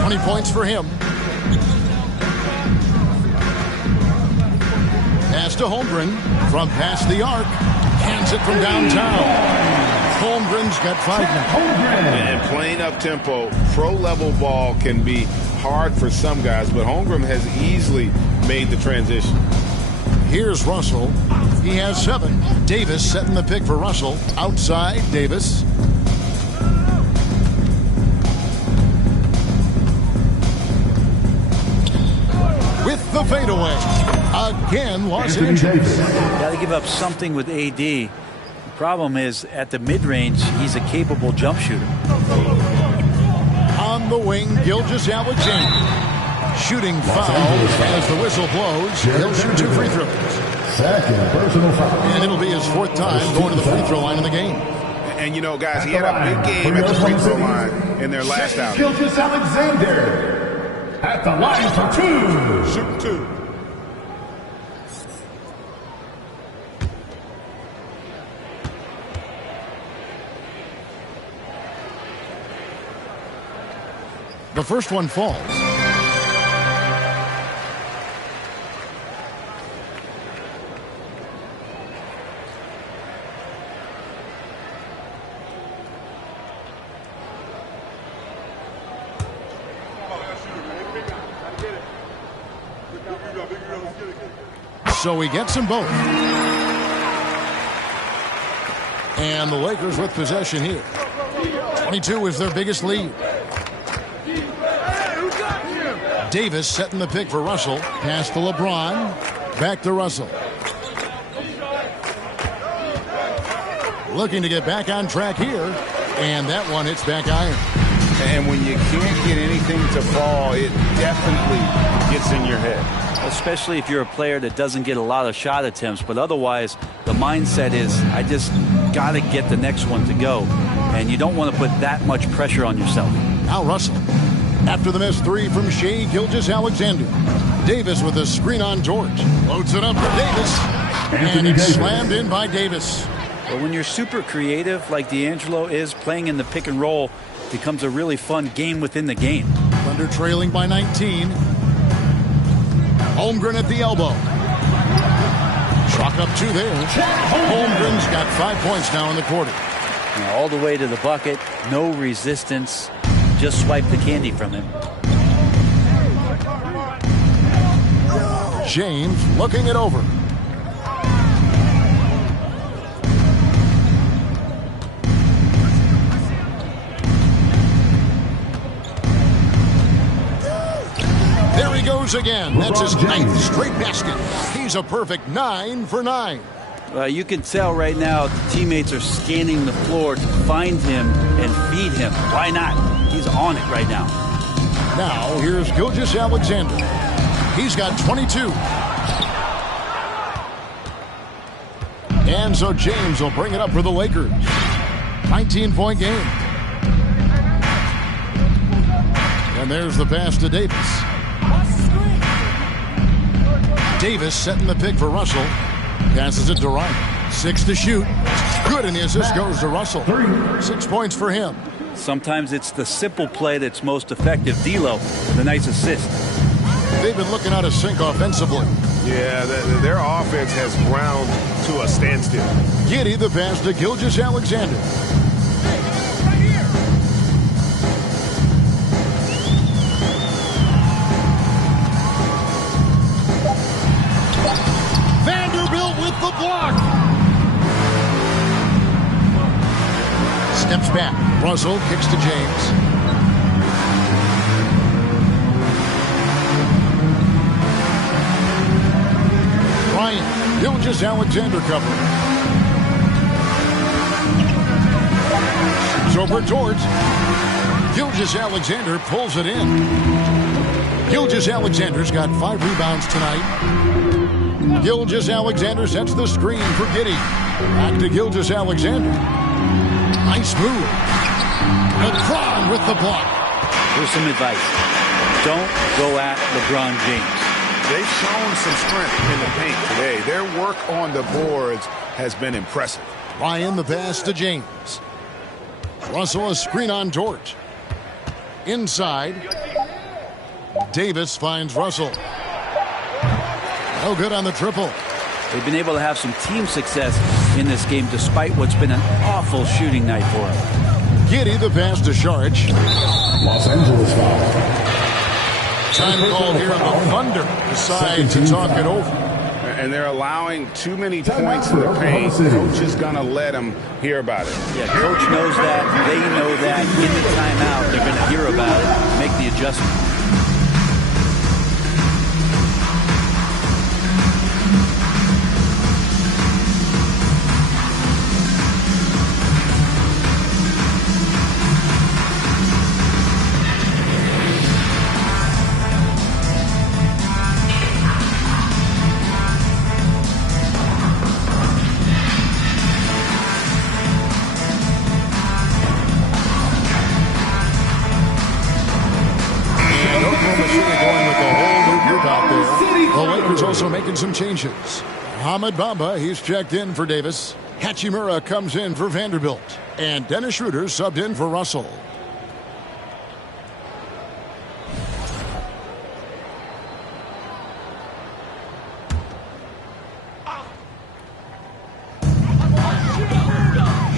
20 points for him. Pass to Holmgren from past the arc. Hands it from downtown. Holmgren's got 5 now. And playing up tempo, pro-level ball can be hard for some guys, but Holmgren has easily made the transition. Here's Russell. He has 7. Davis setting the pick for Russell. Outside, Davis. With the fadeaway. Again, Los Angeles. Got to give up something with AD. The problem is, at the mid-range, he's a capable jump shooter. On the wing, Gilgeous-Alexander. Shooting foul as the whistle blows. He'll shoot 2 free throws. Second personal foul. And it'll be his 4th time going to the free throw line in the game. And, you know, guys, he had a big game at the free throw line in their last outing. Gilgeous-Alexander at the line for 2. Shoot 2. The first one falls. So he gets them both. And the Lakers with possession here. 22 is their biggest lead. Davis setting the pick for Russell. Pass to LeBron. Back to Russell. Looking to get back on track here. And that one hits back iron. And when you can't get anything to fall, it definitely gets in your head. Especially if you're a player that doesn't get a lot of shot attempts. But otherwise, the mindset is, I just got to get the next one to go. And you don't want to put that much pressure on yourself. Now Russell. After the missed three from Shai Gilgeous-Alexander. Davis with a screen on George. Loads it up for Davis. And it's slammed in by Davis. But when you're super creative like D'Angelo is, playing in the pick and roll becomes a really fun game within the game. Thunder trailing by 19. Holmgren at the elbow. Chalk up two there. Holmgren's got 5 points now in the quarter. Now all the way to the bucket. No resistance. Just swipe the candy from him. James looking it over. There he goes again. That's his 9th straight basket. He's a perfect 9 for 9. You can tell right now the teammates are scanning the floor to find him and feed him. Why not? He's on it right now. Now here's Gilgeous-Alexander. He's got 22. And so James will bring it up for the Lakers. 19-point game. And there's the pass to Davis. Davis setting the pick for Russell. Passes it to Ryan. 6 to shoot. Good, and the assist goes to Russell. 6 points for him. Sometimes it's the simple play that's most effective. D'Lo, the nice assist. They've been looking out of sync offensively. Yeah, their offense has ground to a standstill. Giddey the pass to Gilgeous-Alexander. Vanderbilt with the block. Steps back. Russell kicks to James. Ryan, Gilgeous-Alexander covering. It's over George. Gilgeous-Alexander pulls it in. Gilgeous-Alexander's got 5 rebounds tonight. Gilgeous-Alexander sets the screen for Giddey. Back to Gilgeous-Alexander. Nice move. LeBron with the block. Here's some advice. Don't go at LeBron James. They've shown some strength in the paint today. Their work on the boards has been impressive. Ryan the pass to James. Russell a screen on George. Inside. Davis finds Russell. No good on the triple. They've been able to have some team success in this game despite what's been an awful shooting night for them. Giddey the pass to Saric. Los Angeles foul. Time called here. The Thunder decide to talk it over. And they're allowing too many points in the paint. Coach is going to let them hear about it. Yeah, coach knows that. They know that. In the timeout, they're going to hear about it, make the adjustment. Also making some changes. Ahmed Bamba, he's checked in for Davis. Hachimura comes in for Vanderbilt. And Dennis Schroeder subbed in for Russell.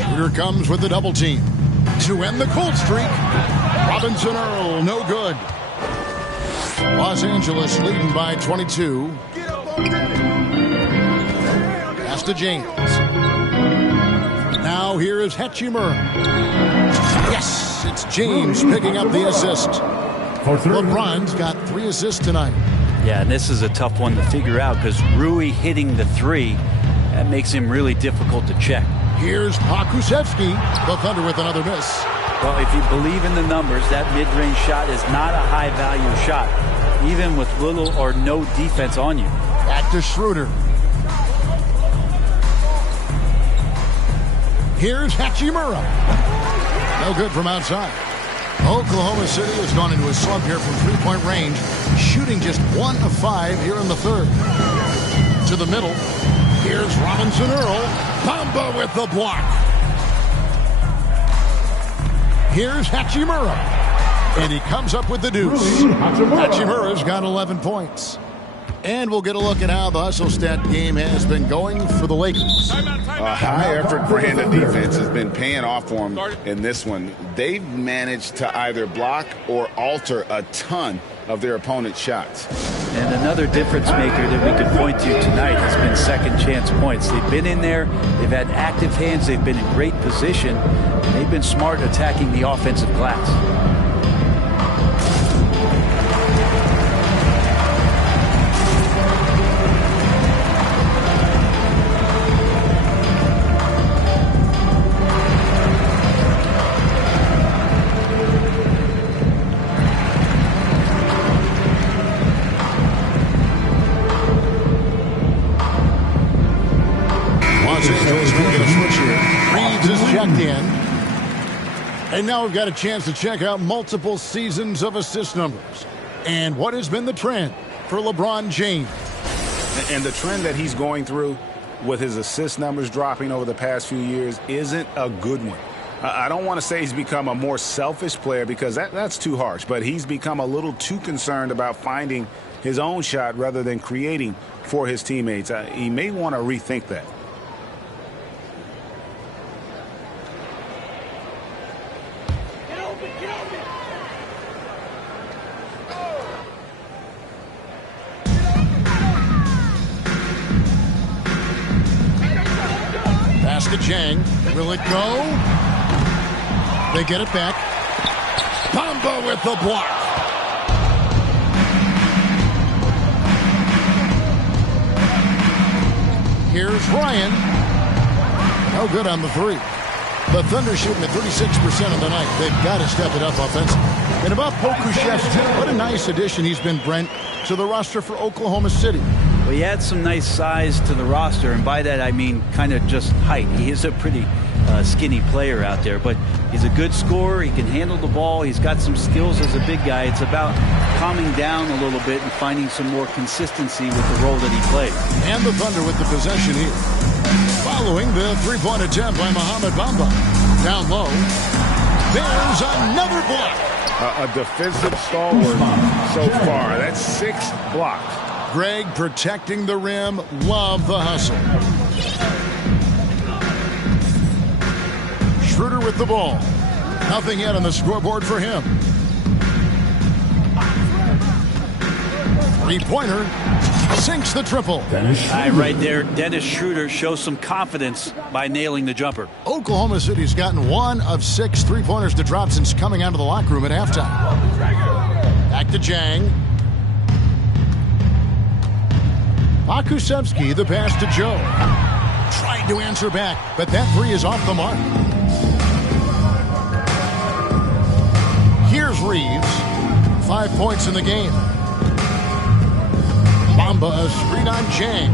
Schroeder comes with the double team. To end the cold streak. Robinson Earl, no good. Los Angeles leading by 22. Pass to James. Now here is Hachimura. Yes, it's James picking up the assist. LeBron's got 3 assists tonight. Yeah, and this is a tough one to figure out because Rui hitting the 3, that makes him really difficult to check. Here's Pokusevski, the Thunder with another miss. Well, if you believe in the numbers, that mid-range shot is not a high-value shot, even with little or no defense on you. Back to Schroeder. Here's Hachimura. No good from outside. Oklahoma City has gone into a slump here from three-point range, shooting just 1 of 5 here in the third. To the middle. Here's Robinson Earl. Bamba with the block. Here's Hachimura. And he comes up with the deuce. Hachimura's got 11 points. And we'll get a look at how the hustle stat game has been going for the Lakers. A high-effort brand of defense has been paying off for them in this one. They've managed to either block or alter a ton of their opponent's shots. And another difference maker that we could point to tonight has been second chance points. They've been in there, they've had active hands, they've been in great position, and they've been smart attacking the offensive glass. And now we've got a chance to check out multiple seasons of assist numbers and what has been the trend for LeBron James. And the trend that he's going through with his assist numbers dropping over the past few years isn't a good one. I don't want to say he's become a more selfish player because that's too harsh, but he's become a little too concerned about finding his own shot rather than creating for his teammates. He may want to rethink that. To Jang. Will it go? They get it back. Bamba with the block. Here's Ryan. No good on the 3. The Thunder shooting at 36% of the night. They've got to step it up offensively. And about Pokusevski, what a nice addition he's been, Brent, to the roster for Oklahoma City. Well, he adds some nice size to the roster, and by that I mean kind of just height. He is a pretty skinny player out there, but he's a good scorer. He can handle the ball. He's got some skills as a big guy. It's about calming down a little bit and finding some more consistency with the role that he plays. And the Thunder with the possession here. Following the three-point attempt by Mohamed Bamba. Down low. There's another block. A defensive stalwart so far. That's 6 blocks. Greg protecting the rim. Love the hustle. Schroeder with the ball. Nothing yet on the scoreboard for him. Three-pointer. Sinks the triple. Right there, Dennis Schroeder shows some confidence by nailing the jumper. Oklahoma City's gotten 1 of 6 three-pointers to drop since coming out of the locker room at halftime. Back to Jang. Pokusevski, the pass to Joe. Tried to answer back, but that 3 is off the mark. Here's Reeves. 5 points in the game. Bamba, a screen on Jang.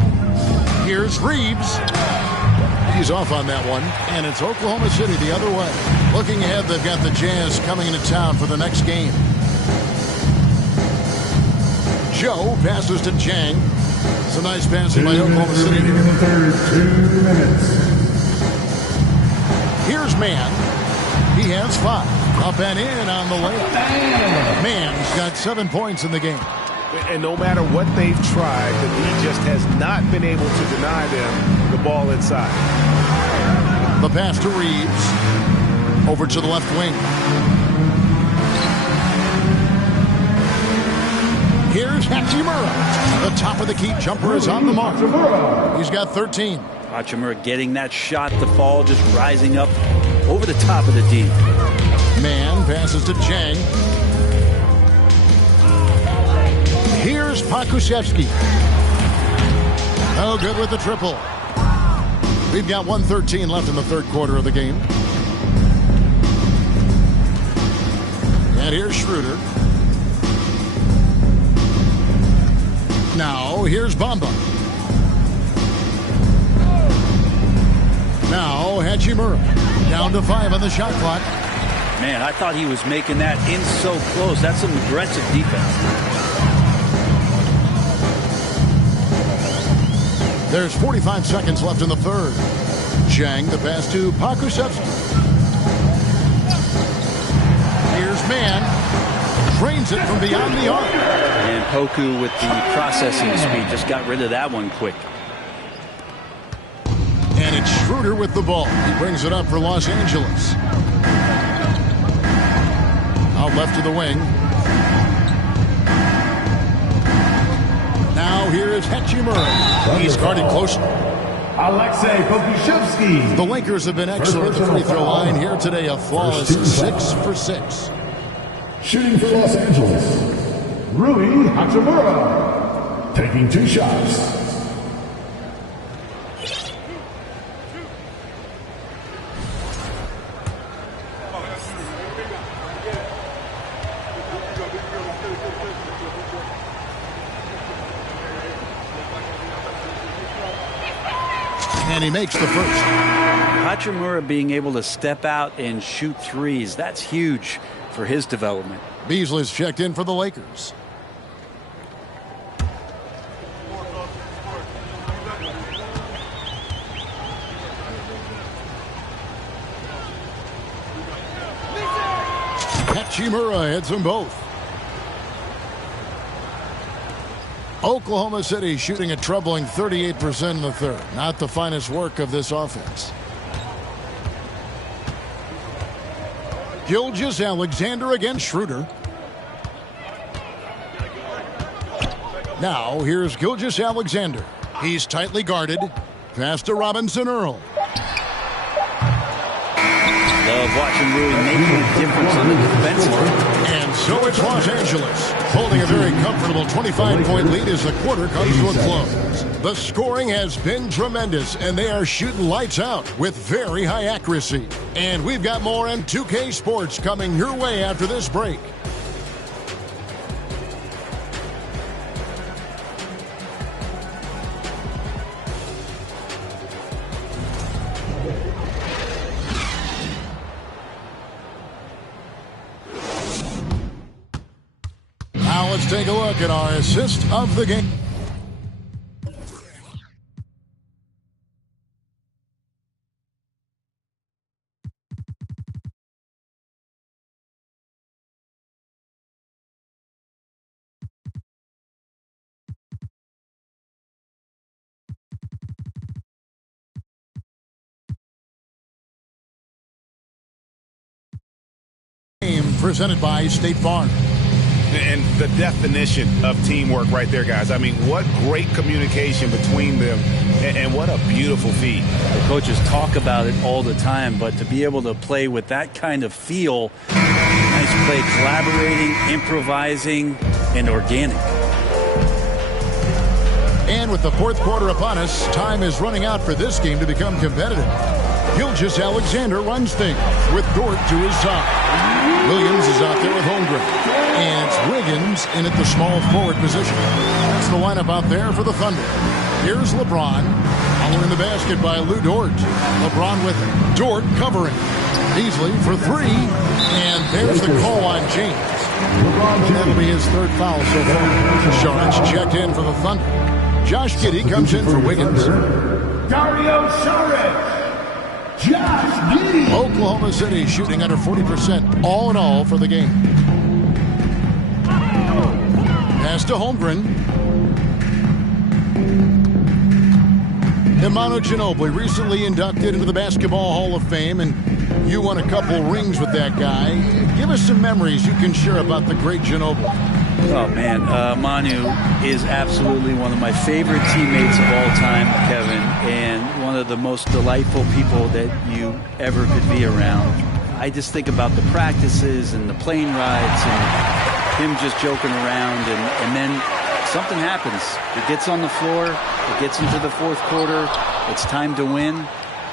Here's Reeves. He's off on that one, and it's Oklahoma City the other way. Looking ahead, they've got the Jazz coming into town for the next game. Joe passes to Jang. It's a nice passing by Oklahoma City. In the third, 2 minutes. Here's Mann. He has 5. Up and in on the layup. Mann's got 7 points in the game. And no matter what they've tried, the D just has not been able to deny them the ball inside. The pass to Reeves. Over to the left wing. Here's Hachimura. The top of the key jumper is on the mark. He's got 13. Hachimura getting that shot to fall, just rising up over the top of the D. Man passes to Chang. Here's Pokusevski. Oh, good with the triple. We've got 1:13 left in the third quarter of the game. And here's Schroeder. Now, here's Bamba. Now, Hachimura. Down to 5 on the shot clock. Man, I thought he was making that in so close. That's some aggressive defense. There's 45 seconds left in the third. Chang, the pass to Pokusevski. Here's Man. Trains it from beyond the arc. And Poku with the processing speed just got rid of that one quick. And it's Schroeder with the ball. He brings it up for Los Angeles. Out left to the wing. Now here is Hachimura. He's guarded closely. Alexei Pokusevski. The Lakers have been excellent at the free throw line here today. A flawless 6 for 6. Shooting for Los Angeles, Rui Hachimura. Taking 2 shots. And he makes the first. Hachimura being able to step out and shoot threes, that's huge for his development. Beasley's checked in for the Lakers. Hachimura hits them both. Oklahoma City shooting a troubling 38% in the third. Not the finest work of this offense. Gilgeous-Alexander against Schroeder. Now here's Gilgeous-Alexander. He's tightly guarded. Pass to Robinson Earl. Love watching Rui making a difference on the defensive end. And so it's Los Angeles holding a very comfortable 25-point lead as the quarter comes to a close. The scoring has been tremendous, and they are shooting lights out with very high accuracy. And we've got more on 2K Sports coming your way after this break. Now let's take a look at our assist of the game. Presented by State Farm. And the definition of teamwork right there, guys. I mean, what great communication between them, and what a beautiful feat. The coaches talk about it all the time, but to be able to play with that kind of feel, nice play, collaborating, improvising, and organic. And with the fourth quarter upon us, time is running out for this game to become competitive. Gilgeous-Alexander runs things with Dort to his side. Williams is out there with Holmgren. And it's Wiggins in at the small forward position. That's the lineup out there for the Thunder. Here's LeBron. Following the basket by Lou Dort. LeBron with it. Dort covering. Beasley for 3. And there's the call on James. That'll be his third foul so far. Saric checked in for the Thunder. Josh Giddey comes in for Wiggins. Dario Saric. Josh Giddey. Oklahoma City shooting under 40% all in all for the game. Pass to Holmgren. Imanu Ginobili recently inducted into the Basketball Hall of Fame, and you won a couple rings with that guy. Give us some memories you can share about the great Ginobili. Oh, man, Manu is absolutely one of my favorite teammates of all time, Kevin, and one of the most delightful people that you ever could be around. I just think about the practices and the plane rides and him just joking around, and then something happens. It gets on the floor, it gets into the fourth quarter, it's time to win,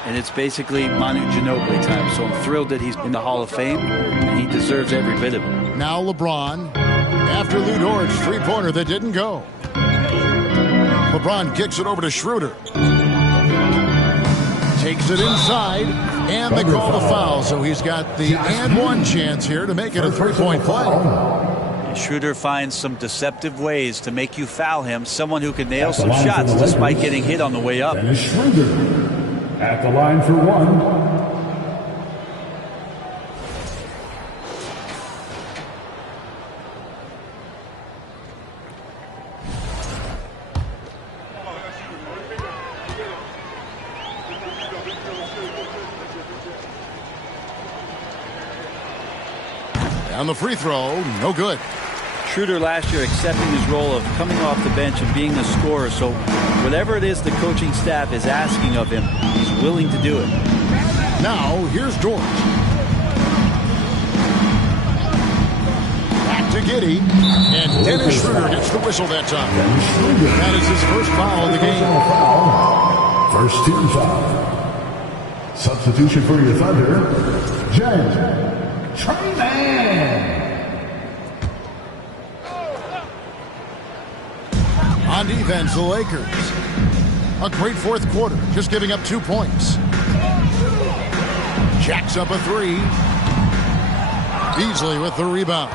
and it's basically Manu Ginobili time. So I'm thrilled that he's in the Hall of Fame, and he deserves every bit of it. Now LeBron, after Lou Dort's three-pointer that didn't go. LeBron kicks it over to Schroeder. Takes it inside, and they call the foul. So he's got the and one chance here to make it a three-point play. Schroeder finds some deceptive ways to make you foul him. Someone who can nail some shots despite getting hit on the way up. Dennis Schroeder at the line for one. On the free throw, no good. Schroeder last year accepting his role of coming off the bench and being a scorer. So whatever it is the coaching staff is asking of him, he's willing to do it. Now, here's Dort. Back to Giddey. And Dennis Schroeder gets the whistle that time. That is his first foul of the game. First team foul. Substitution for your Thunder, Jen. Trey Mann. On defense, the Lakers. A great fourth quarter, just giving up 2 points. Jacks up a three. Beasley with the rebound.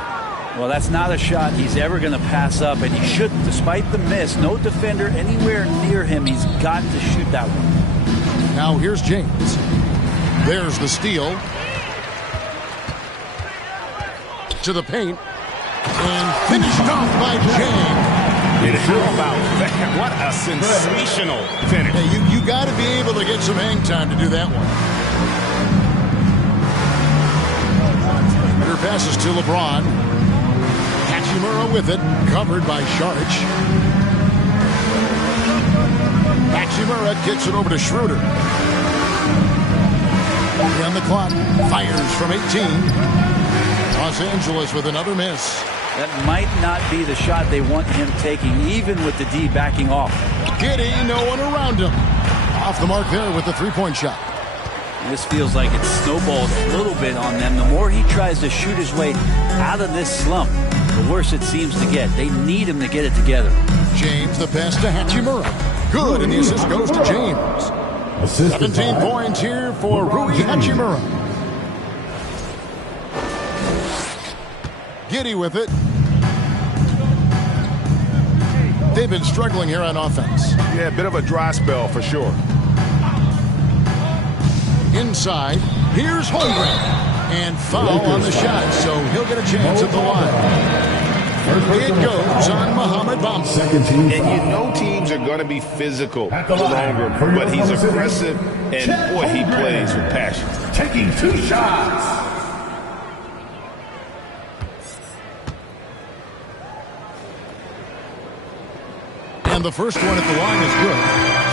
Well, that's not a shot he's ever going to pass up, and he shouldn't. Despite the miss, no defender anywhere near him. He's got to shoot that one. Now here's James. There's the steal. To the paint, and finished off by James. How about that? What a sensational finish. Hey, you got to be able to get some hang time to do that one. Better passes to LeBron. Hachimura with it, covered by Saric. Hachimura gets it over to Schroeder. On the clock, fires from 18. Los Angeles with another miss. That might not be the shot they want him taking, even with the D backing off. Giddey, no one around him. Off the mark there with the three-point shot. This feels like it's snowballed a little bit on them. The more he tries to shoot his way out of this slump, the worse it seems to get. They need him to get it together. James, the pass to Hachimura. Good, and the assist goes to James. 17 points here for Rui Hachimura. Giddey with it. They've been struggling here on offense. Yeah, a bit of a dry spell for sure. Inside, here's Holmgren. And foul on the shot, so he'll get a chance at the line. It goes on Mohamed Bamba. And you know teams are going to be physical with Holmgren, but he's aggressive, and boy, he plays with passion. Taking 2 shots. And the first one at the line is good.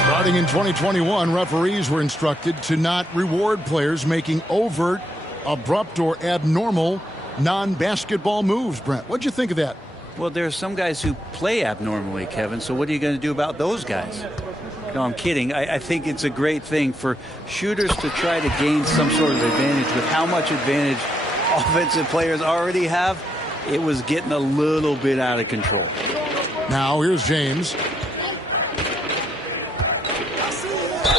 Starting in 2021, referees were instructed to not reward players making overt, abrupt, or abnormal non-basketball moves. Brent, what'd you think of that? Well, there are some guys who play abnormally, Kevin, so what are you going to do about those guys? No, I'm kidding. I think it's a great thing for shooters to try to gain some sort of advantage. With how much advantage offensive players already have, it was getting a little bit out of control. Now here's James.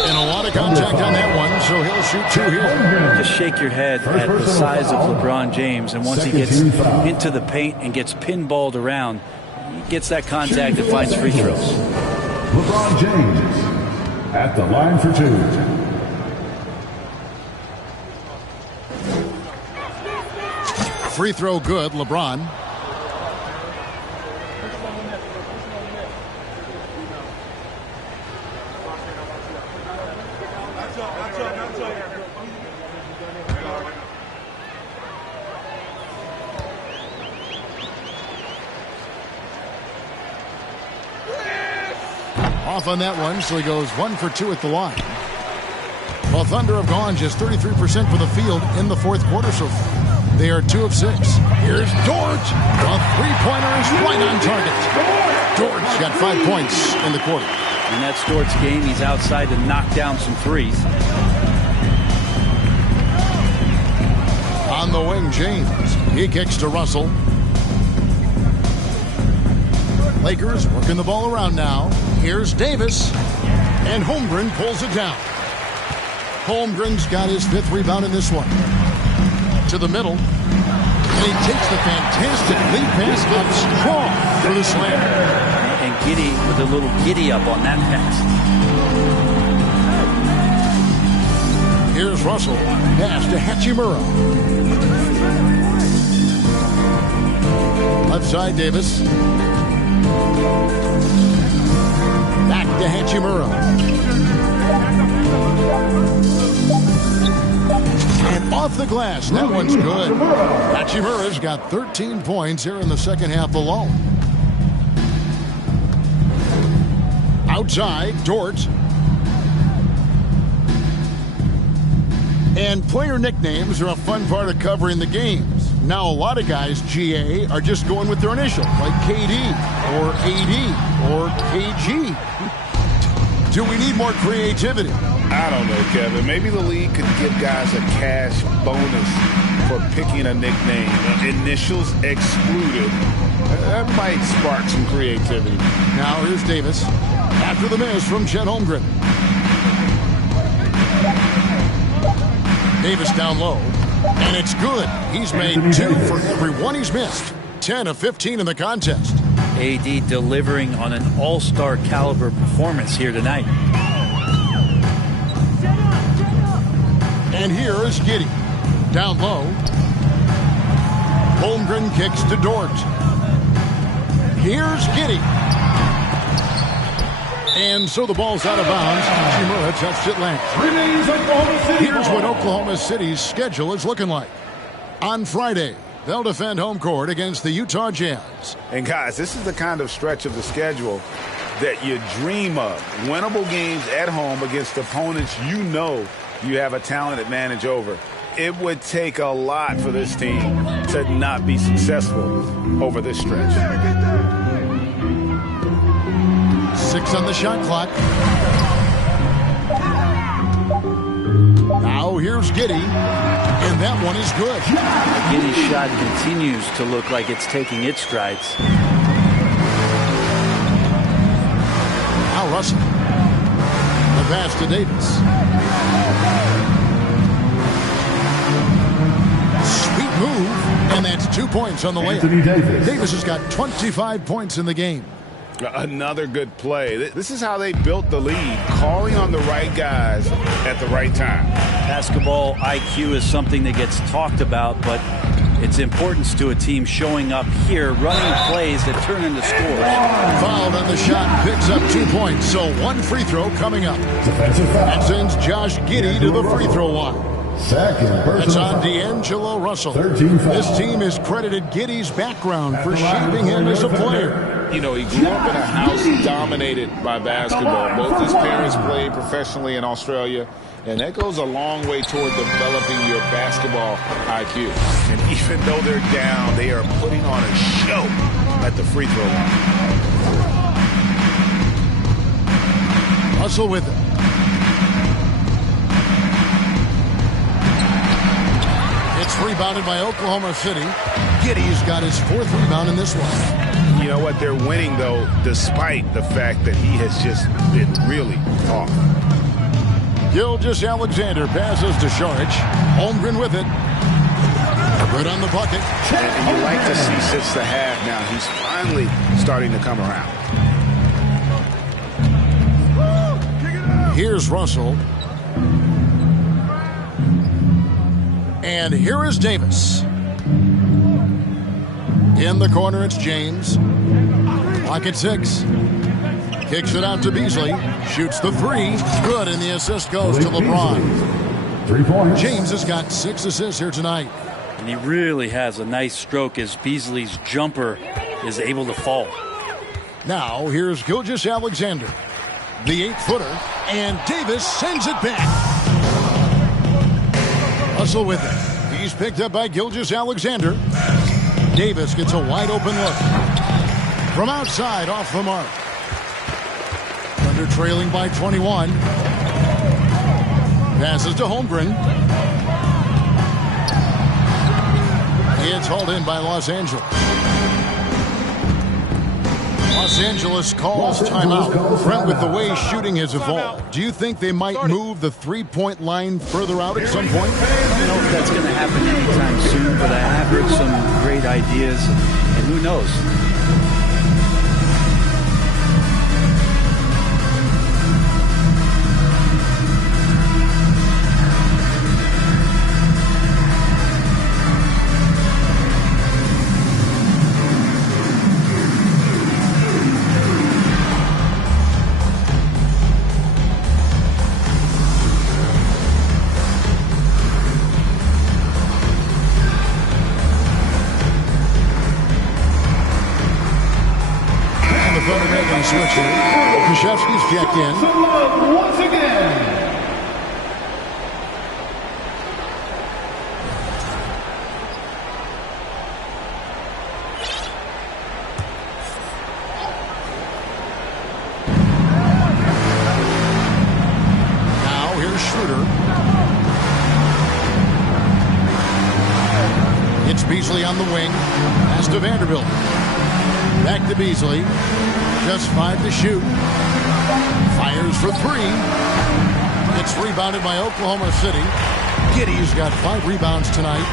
And a lot of contact on that one, so he'll shoot 2 here. Just shake your head at the size of LeBron James, and once he gets into the paint and gets pinballed around, he gets that contact and finds free throws. LeBron James at the line for 2. Free throw good, LeBron. Off on that one, so he goes 1 for 2 at the line. Well, Thunder have gone just 33% for the field in the fourth quarter so far. They are 2 of 6. Here's Dort. A three-pointer is right on target. Dort's got 5 points in the quarter. And that's Dort's game. He's outside to knock down some threes. On the wing, James. He kicks to Russell. Lakers working the ball around now. Here's Davis. And Holmgren pulls it down. Holmgren's got his 5th rebound in this one. To the middle. And he takes the fantastic lead pass up strong for the slam. And Giddey with a little giddy up on that pass. Here's Russell. Pass to Hachimura. Left side, Davis. Back to Hachimura. And off the glass. That one's good. Hachimura's got 13 points here in the second half alone. Outside, Dort. And player nicknames are a fun part of covering the games. Now, a lot of guys, GA, are just going with their initials, like KD or AD or KG. Do we need more creativity? I don't know, Kevin. Maybe the league could give guys a cash bonus for picking a nickname. Initials excluded. That might spark some creativity. Now here's Davis. After the miss from Chet Holmgren. Davis down low. And it's good. He's made 2 for every one he's missed. 10 of 15 in the contest. AD delivering on an all-star caliber performance here tonight. And here is Giddey. Down low. Holmgren kicks to Dort. Here's Giddey. And so the ball's out of bounds. Hachimura touched it last. Here's what Oklahoma City's schedule is looking like. On Friday, they'll defend home court against the Utah Jazz. And guys, this is the kind of stretch of the schedule that you dream of. Winnable games at home against opponents you know you have a talent advantage over. It would take a lot for this team to not be successful over this stretch. 6 on the shot clock. Now here's Giddey, and that one is good. Giddey's shot continues to look like it's taking its strides. Now Russell. The pass to Davis. Sweet move, and that's 2 points on the layup. Davis has got 25 points in the game. Another good play. This is how they built the lead, calling on the right guys at the right time. Basketball IQ is something that gets talked about, but its importance to a team showing up here, running plays that turn into scores. Fouled on the shot, picks up 2 points, so 1 free throw coming up. That sends Josh Giddey to the free throw line. That's on D'Angelo Russell. This team has credited Giddey's background for shaping him as a player. You know, he grew up in a house dominated by basketball. Both his parents played professionally in Australia, and that goes a long way toward developing your basketball IQ. And even though they're down, they are putting on a show at the free throw line. Russell with it. It's rebounded by Oklahoma City. Giddey's got his 4th rebound in this one. You know what? They're winning, though, despite the fact that he has just been really off. Gilgeous-Alexander passes to Šarić. Holmgren with it. Good on the bucket. And you like to see since the half now, he's finally starting to come around. Here's Russell. And here is Davis. In the corner, it's James. Clock at 6. Kicks it out to Beasley. Shoots the 3. Good, and the assist goes to LeBron. 3 points. James has got 6 assists here tonight. And he really has a nice stroke as Beasley's jumper is able to fall. Now, here's Gilgeous-Alexander. The 8-footer, and Davis sends it back. Hustle with it. He's picked up by Gilgeous-Alexander. Davis gets a wide open look. From outside, off the mark. Thunder trailing by 21. Passes to Holmgren. It's hauled in by Los Angeles. Los Angeles calls timeout. Brent, with the way shooting has evolved, do you think they might move the three-point line further out at some point? I don't know if that's going to happen anytime soon, but I have heard some great ideas, and who knows? Krzyzewski's checked in. Once again. Now here's Schroeder. It's Beasley on the wing. Pass to Vanderbilt. Back to Beasley. Just 5 to shoot. Fires for 3. It's rebounded by Oklahoma City. Giddey's got 5 rebounds tonight.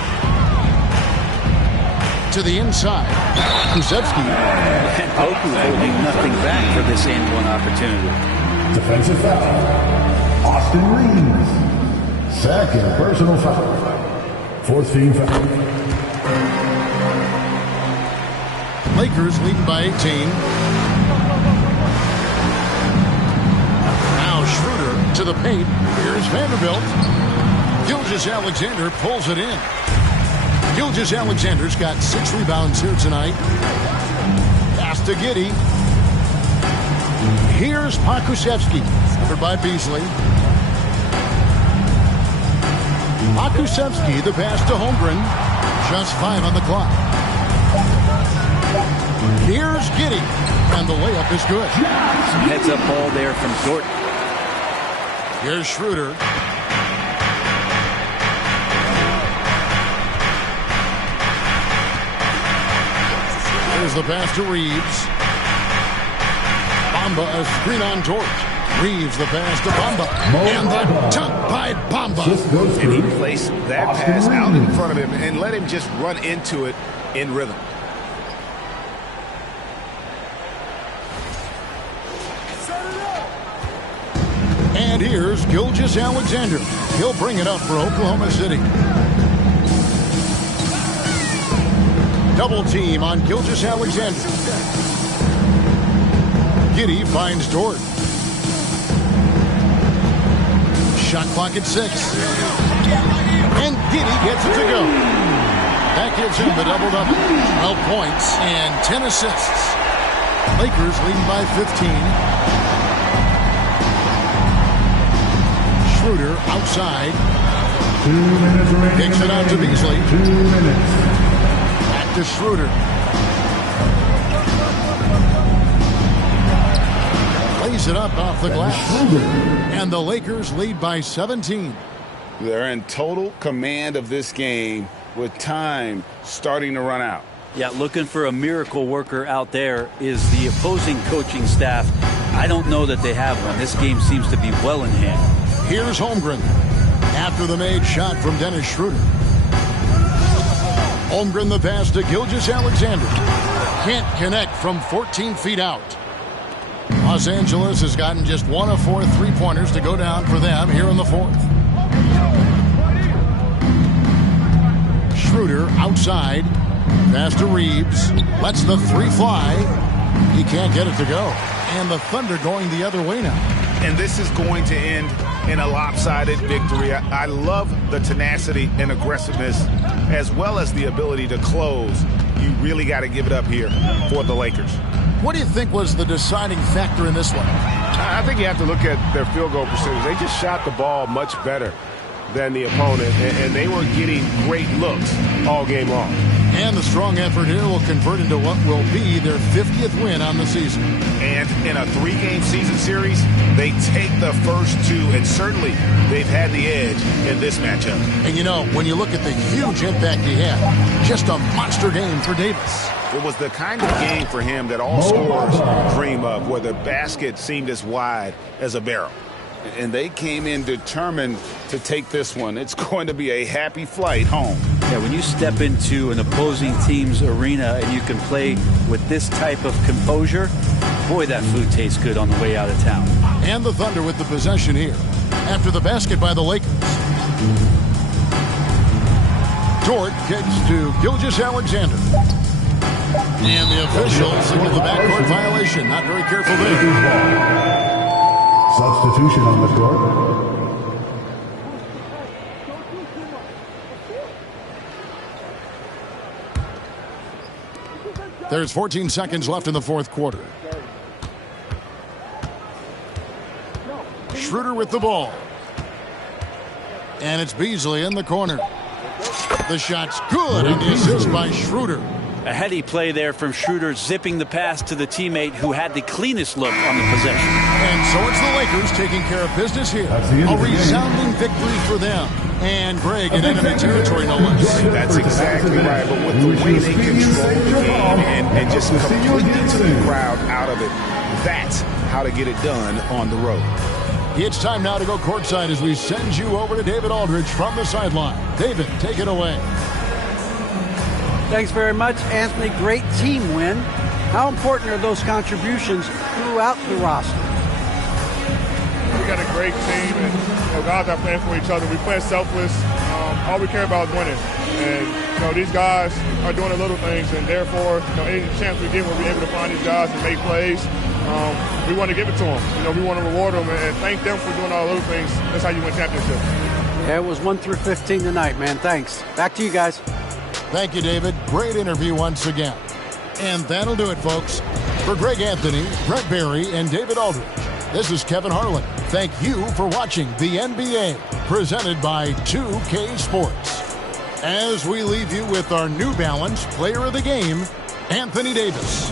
To the inside. Krzyzewski. And Poku holding nothing back for this and one opportunity. Defensive foul. Austin Reeves. Second personal foul. Fourth team foul. Lakers leading by 18. Now Schroeder to the paint. Here's Vanderbilt. Gilgeous-Alexander pulls it in. Gilgeous-Alexander's got 6 rebounds here tonight. Pass to Giddey. Here's Pokusevski, covered by Beasley. Pokusevski, the pass to Holmgren. Just 5 on the clock. Here's Giddey, and the layup is good. Heads up ball there from Dort. Here's Schroeder. Here's the pass to Reeves. Bamba, a screen on Dort. Reeves, the pass to Bamba. And the dunk by Bamba. And he placed that pass out in front of him and let him just run into it in rhythm. And here's Gilgeous-Alexander. He'll bring it up for Oklahoma City. Double team on Gilgeous-Alexander. Giddey finds Dort. Shot clock at 6. And Giddey gets it to go. That gives him the double-double. 12 points and 10 assists. Lakers leading by 15. Schroeder outside. 2 minutes remaining. Kicks it out to Beasley. 2 minutes. Back to Schroeder. Lays it up off the glass. And the Lakers lead by 17. They're in total command of this game with time starting to run out. Yeah, looking for a miracle worker out there is the opposing coaching staff. I don't know that they have one. This game seems to be well in hand. Here's Holmgren after the made shot from Dennis Schroeder. Holmgren the pass to Gilgeous-Alexander. Can't connect from 14 feet out. Los Angeles has gotten just 1 of 4 3-pointers to go down for them here in the 4th. Schroeder outside. Pass to Reeves. Lets the 3 fly. He can't get it to go. And the Thunder going the other way now. And this is going to end in a lopsided victory. I love the tenacity and aggressiveness as well as the ability to close. You really got to give it up here for the Lakers. What do you think was the deciding factor in this one? I think you have to look at their field goal percentage. They just shot the ball much better than the opponent, and they were getting great looks all game long. And the strong effort here will convert into what will be their 50th win on the season. And in a 3-game season series, they take the first 2, and certainly they've had the edge in this matchup. And you know, when you look at the huge impact he had, just a monster game for Davis. It was the kind of game for him that all scorers dream of, where the basket seemed as wide as a barrel. And they came in determined to take this one. It's going to be a happy flight home. Yeah, when you step into an opposing team's arena and you can play with this type of composure, boy, that food tastes good on the way out of town. And the Thunder with the possession here after the basket by the Lakers. Dort kicks to Gilgeous-Alexander. And the official signaled the backcourt violation. Not very careful there. Substitution on the court. There's 14 seconds left in the fourth quarter. Schroeder with the ball. And it's Beasley in the corner. The shot's good, and the assist by Schroeder. A heady play there from Schroeder, zipping the pass to the teammate who had the cleanest look on the possession. And so it's the Lakers taking care of business here. A resounding victory for them. And Greg in enemy territory, no less. That's exactly right. But with the way they control the game and just completely took the crowd out of it, that's how to get it done on the road. It's time now to go courtside as we send you over to David Aldridge from the sideline. David, take it away. Thanks very much, Anthony. Great team win. How important are those contributions throughout the roster? We got a great team, and guys are playing for each other. We play selfless. All we care about is winning. And these guys are doing the little things, and therefore, any chance we get, we'll be able to find these guys and make plays. We want to give it to them. We want to reward them and thank them for doing all the little things. That's how you win championships. Yeah, it was 1 through 15 tonight, man. Thanks. Back to you guys. Thank you, David. Great interview once again. And that'll do it, folks. For Greg Anthony, Brett Barry, and David Aldridge, this is Kevin Harlan. Thank you for watching the NBA, presented by 2K Sports. As we leave you with our New Balance Player of the Game, Anthony Davis.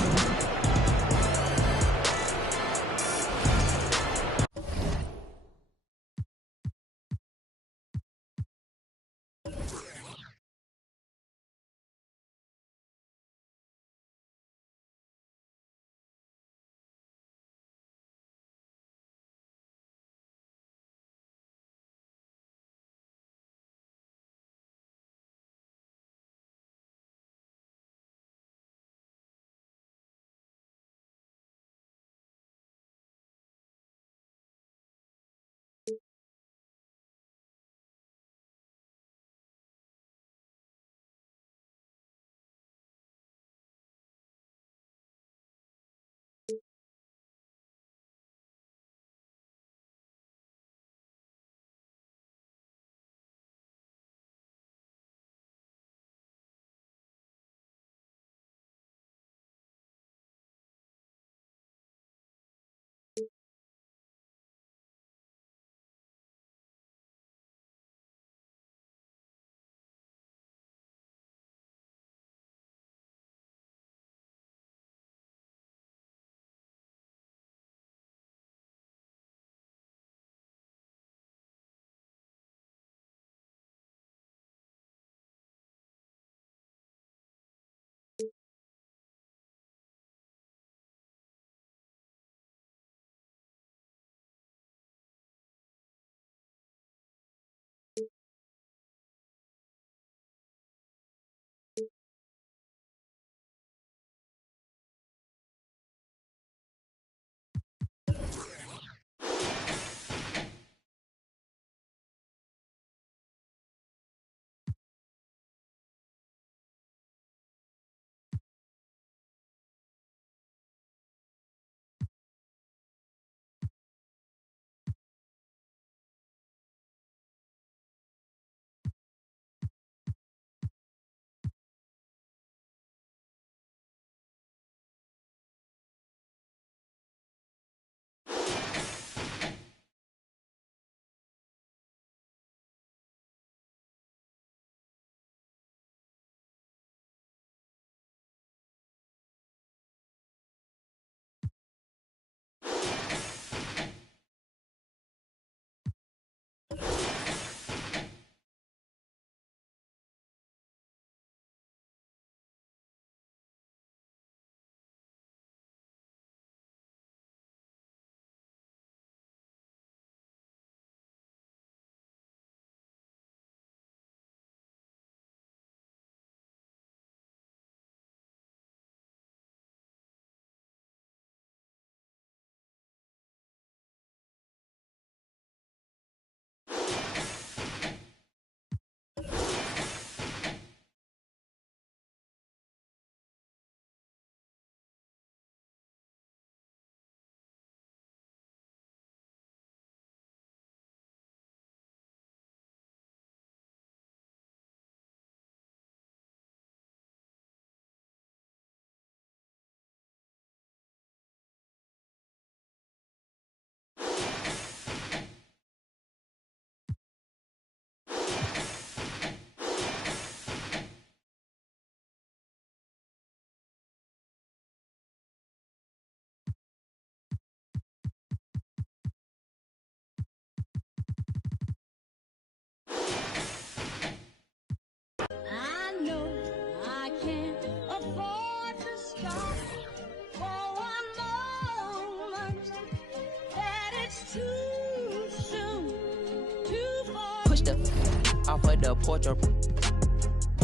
of the porch or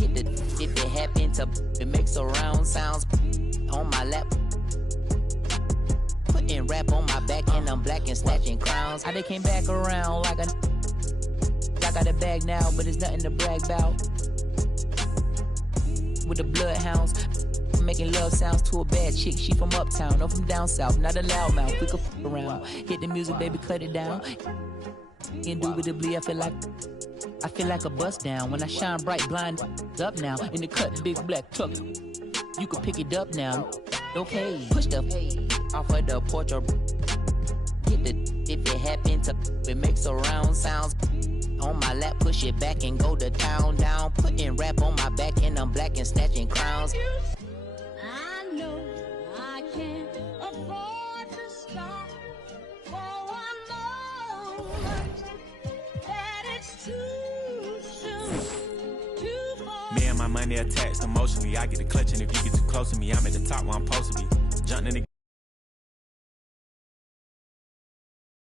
hit the if it happen to it makes surround sounds on my lap. Putting rap on my back and I'm black and snatching crowns. I they came back around like a I got a bag now, but it's nothing to brag about. With the bloodhounds, making love sounds to a bad chick. She from uptown, no from down south, not a loudmouth. We could f around. Hit the music, baby, cut it down. Indubitably, I feel like a bust down. When I shine bright, blind up now. In the cut, big black truck. You can pick it up now. Okay, push the off of the porch or hit the if it happen to it makes surround sounds. On my lap, push it back and go to town down. Putting rap on my back and I'm black and snatching crowns. I know I can't afford to stop for one moment. That it's too soon, too far. Me and my money attached emotionally. I get a clutch, and if you get too close to me, I'm at the top where I'm supposed to be.